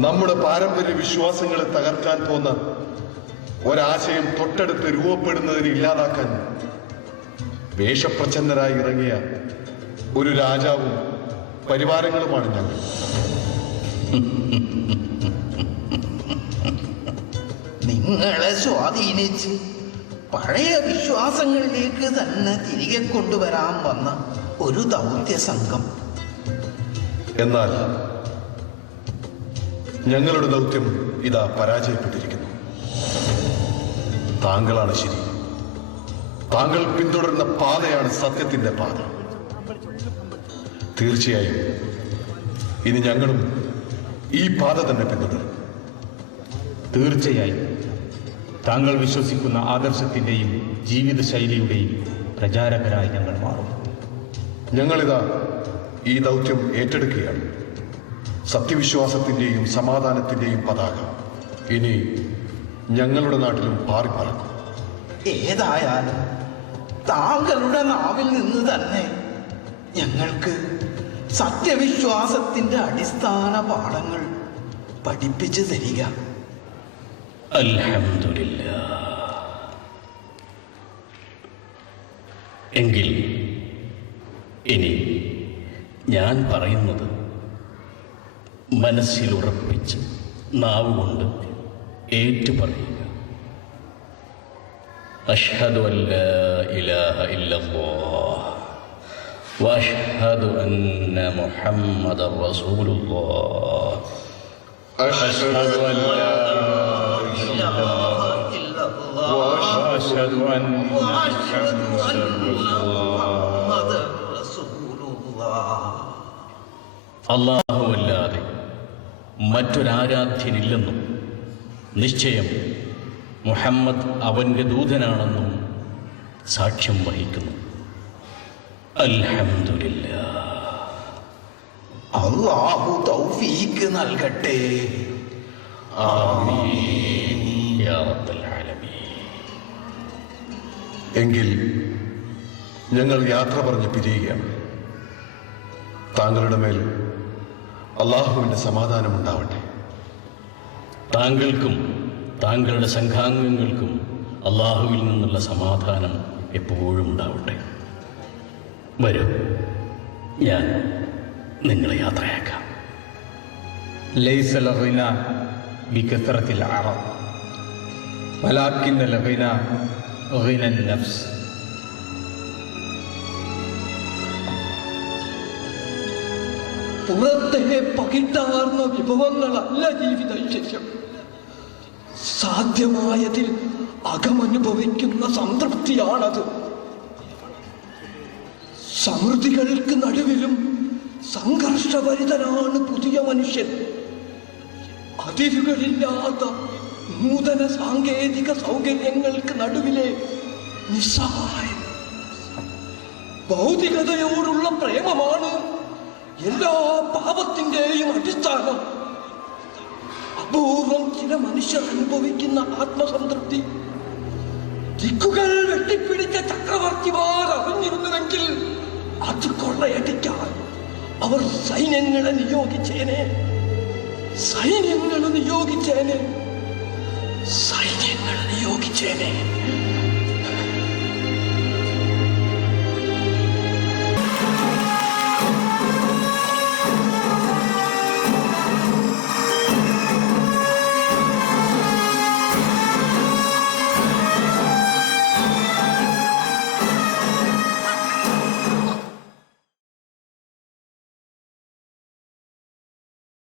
നമ്മുടെ പാരമ്പര്യ വിശ്വാസങ്ങളെ തകർക്കാൻ പോന്ന ഒരാശയം തൊട്ടടുത്ത് രൂപപ്പെടുന്നതിന് ഇല്ലാതാക്കാൻ വേഷപ്രച്ഛന്നരായി ഇറങ്ങിയ ഒരു രാജാവും പരിവാരങ്ങളുമാണ് ഞങ്ങൾ. നിങ്ങളെ സ്വാധീനിച്ച് പഴയ വിശ്വാസങ്ങളിലേക്ക് തന്നെ തിരികെ കൊണ്ടുവരാൻ വന്ന ഒരു ദൗത്യ സംഘം. എന്നാൽ ഞങ്ങളുടെ ദൗത്യം ഇതാ പരാജയപ്പെട്ടിരിക്കുന്നു. താങ്കളാണ് ശരി. താങ്കൾ പിന്തുടരുന്ന പാതയാണ് സത്യത്തിന്റെ പാത. തീർച്ചയായും ഇനി ഞങ്ങളും ഈ പാത തന്നെ പിന്തുടരും. തീർച്ചയായും താങ്കൾ വിശ്വസിക്കുന്ന ആദർശത്തിന്റെയും ജീവിതശൈലിയുടെയും പ്രചാരകരായി ഞങ്ങൾ മാറും. ഞങ്ങളിതാ ഈ ദൗത്യം ഏറ്റെടുക്കുകയാണ്. സത്യവിശ്വാസത്തിന്റെയും സമാധാനത്തിന്റെയും പതാക ഇനി ഞങ്ങളുടെ നാട്ടിലും പാറിപ്പറക്കും. ഏതായാലും താങ്കളുടെ നാവിൽ നിന്ന് തന്നെ ഞങ്ങൾക്ക് സത്യവിശ്വാസത്തിന്റെ അടിസ്ഥാന പാഠങ്ങൾ പഠിപ്പിച്ചു തരിക. അൽഹംദുലില്ലാഹ്. എങ്കിൽ ഇനി ഞാൻ പറയുന്നത് മനസ്സിലുറപ്പിച്ച് നാവുകൊണ്ട് ഏറ്റുപറയുക. അഷ്ഹദു അല്ലാ ഇലാഹ ഇല്ലല്ലാഹ് വഅഷ്ഹദു അന്ന മുഹമ്മദർ റസൂലുള്ളാഹ്. അഷ്ഹദു അല്ലാ വഅഷ്ഹദു അന്ന മുഹമ്മദർ റസൂലുള്ളാഹ്. അല്ലാഹുവല്ലാതെ മറ്റൊരാരാധ്യനില്ലെന്നും നിശ്ചയം മുഹമ്മദ് അവന്റെ ദൂതനാണെന്നും സാക്ഷ്യം വഹിക്കുന്നു. അൽഹംദുലില്ലാഹ്. അല്ലാഹു തൗഫീക്ക് നൽകട്ടെ. ആമീൻ യാ റബ്ബൽ ആലമീൻ. എങ്കിൽ ഞങ്ങൾ യാത്ര പറഞ്ഞ് പിരിയുകയാണ്. താങ്കളുടെ മേൽ അള്ളാഹുവിന്റെ സമാധാനം ഉണ്ടാവട്ടെ. താങ്കൾക്കും താങ്കളുടെ സംഘാംഗങ്ങൾക്കും അള്ളാഹുവിൽ നിന്നുള്ള സമാധാനം എപ്പോഴും ഉണ്ടാവട്ടെ. വരൂ, ഞാൻ നിങ്ങളെ യാത്രയാക്കാം. ليس الغنى بكثرة العرب ولكن الغنى غنى النفس. പുറത്തെ പകിട്ടാർന്ന വിഭവങ്ങളല്ല ജീവിതൈശ്വര്യം. സാധ്യമായതിൽ അകമനുഭവിക്കുന്ന സംതൃപ്തിയാണത്. സമൃദ്ധികൾക്ക് നടുവിലും സംഘർഷഭരിതനാണ് പുതിയ മനുഷ്യൻ. അതിരുകളില്ലാത്ത നൂതന സാങ്കേതിക സൗകര്യങ്ങൾക്ക് നടുവിലെ നിസ്സഹായം. ഭൗതികതയോടുള്ള പ്രേമമാണ് എല്ലാ പാപത്തിന്റെയും അടിസ്ഥാനം. അപൂർവം ചില മനുഷ്യർ അനുഭവിക്കുന്ന ആത്മസംതൃപ്തി ദിക്കുകൾ വെട്ടിപ്പിടിച്ച ചക്രവർത്തിമാർ അറിഞ്ഞിരുന്നുവെങ്കിൽ അത് കൊള്ളയടിക്കാൻ അവർ സൈന്യങ്ങളെ നിയോഗിച്ചേനെ. സൈന്യങ്ങളെ നിയോഗിച്ചേനെ.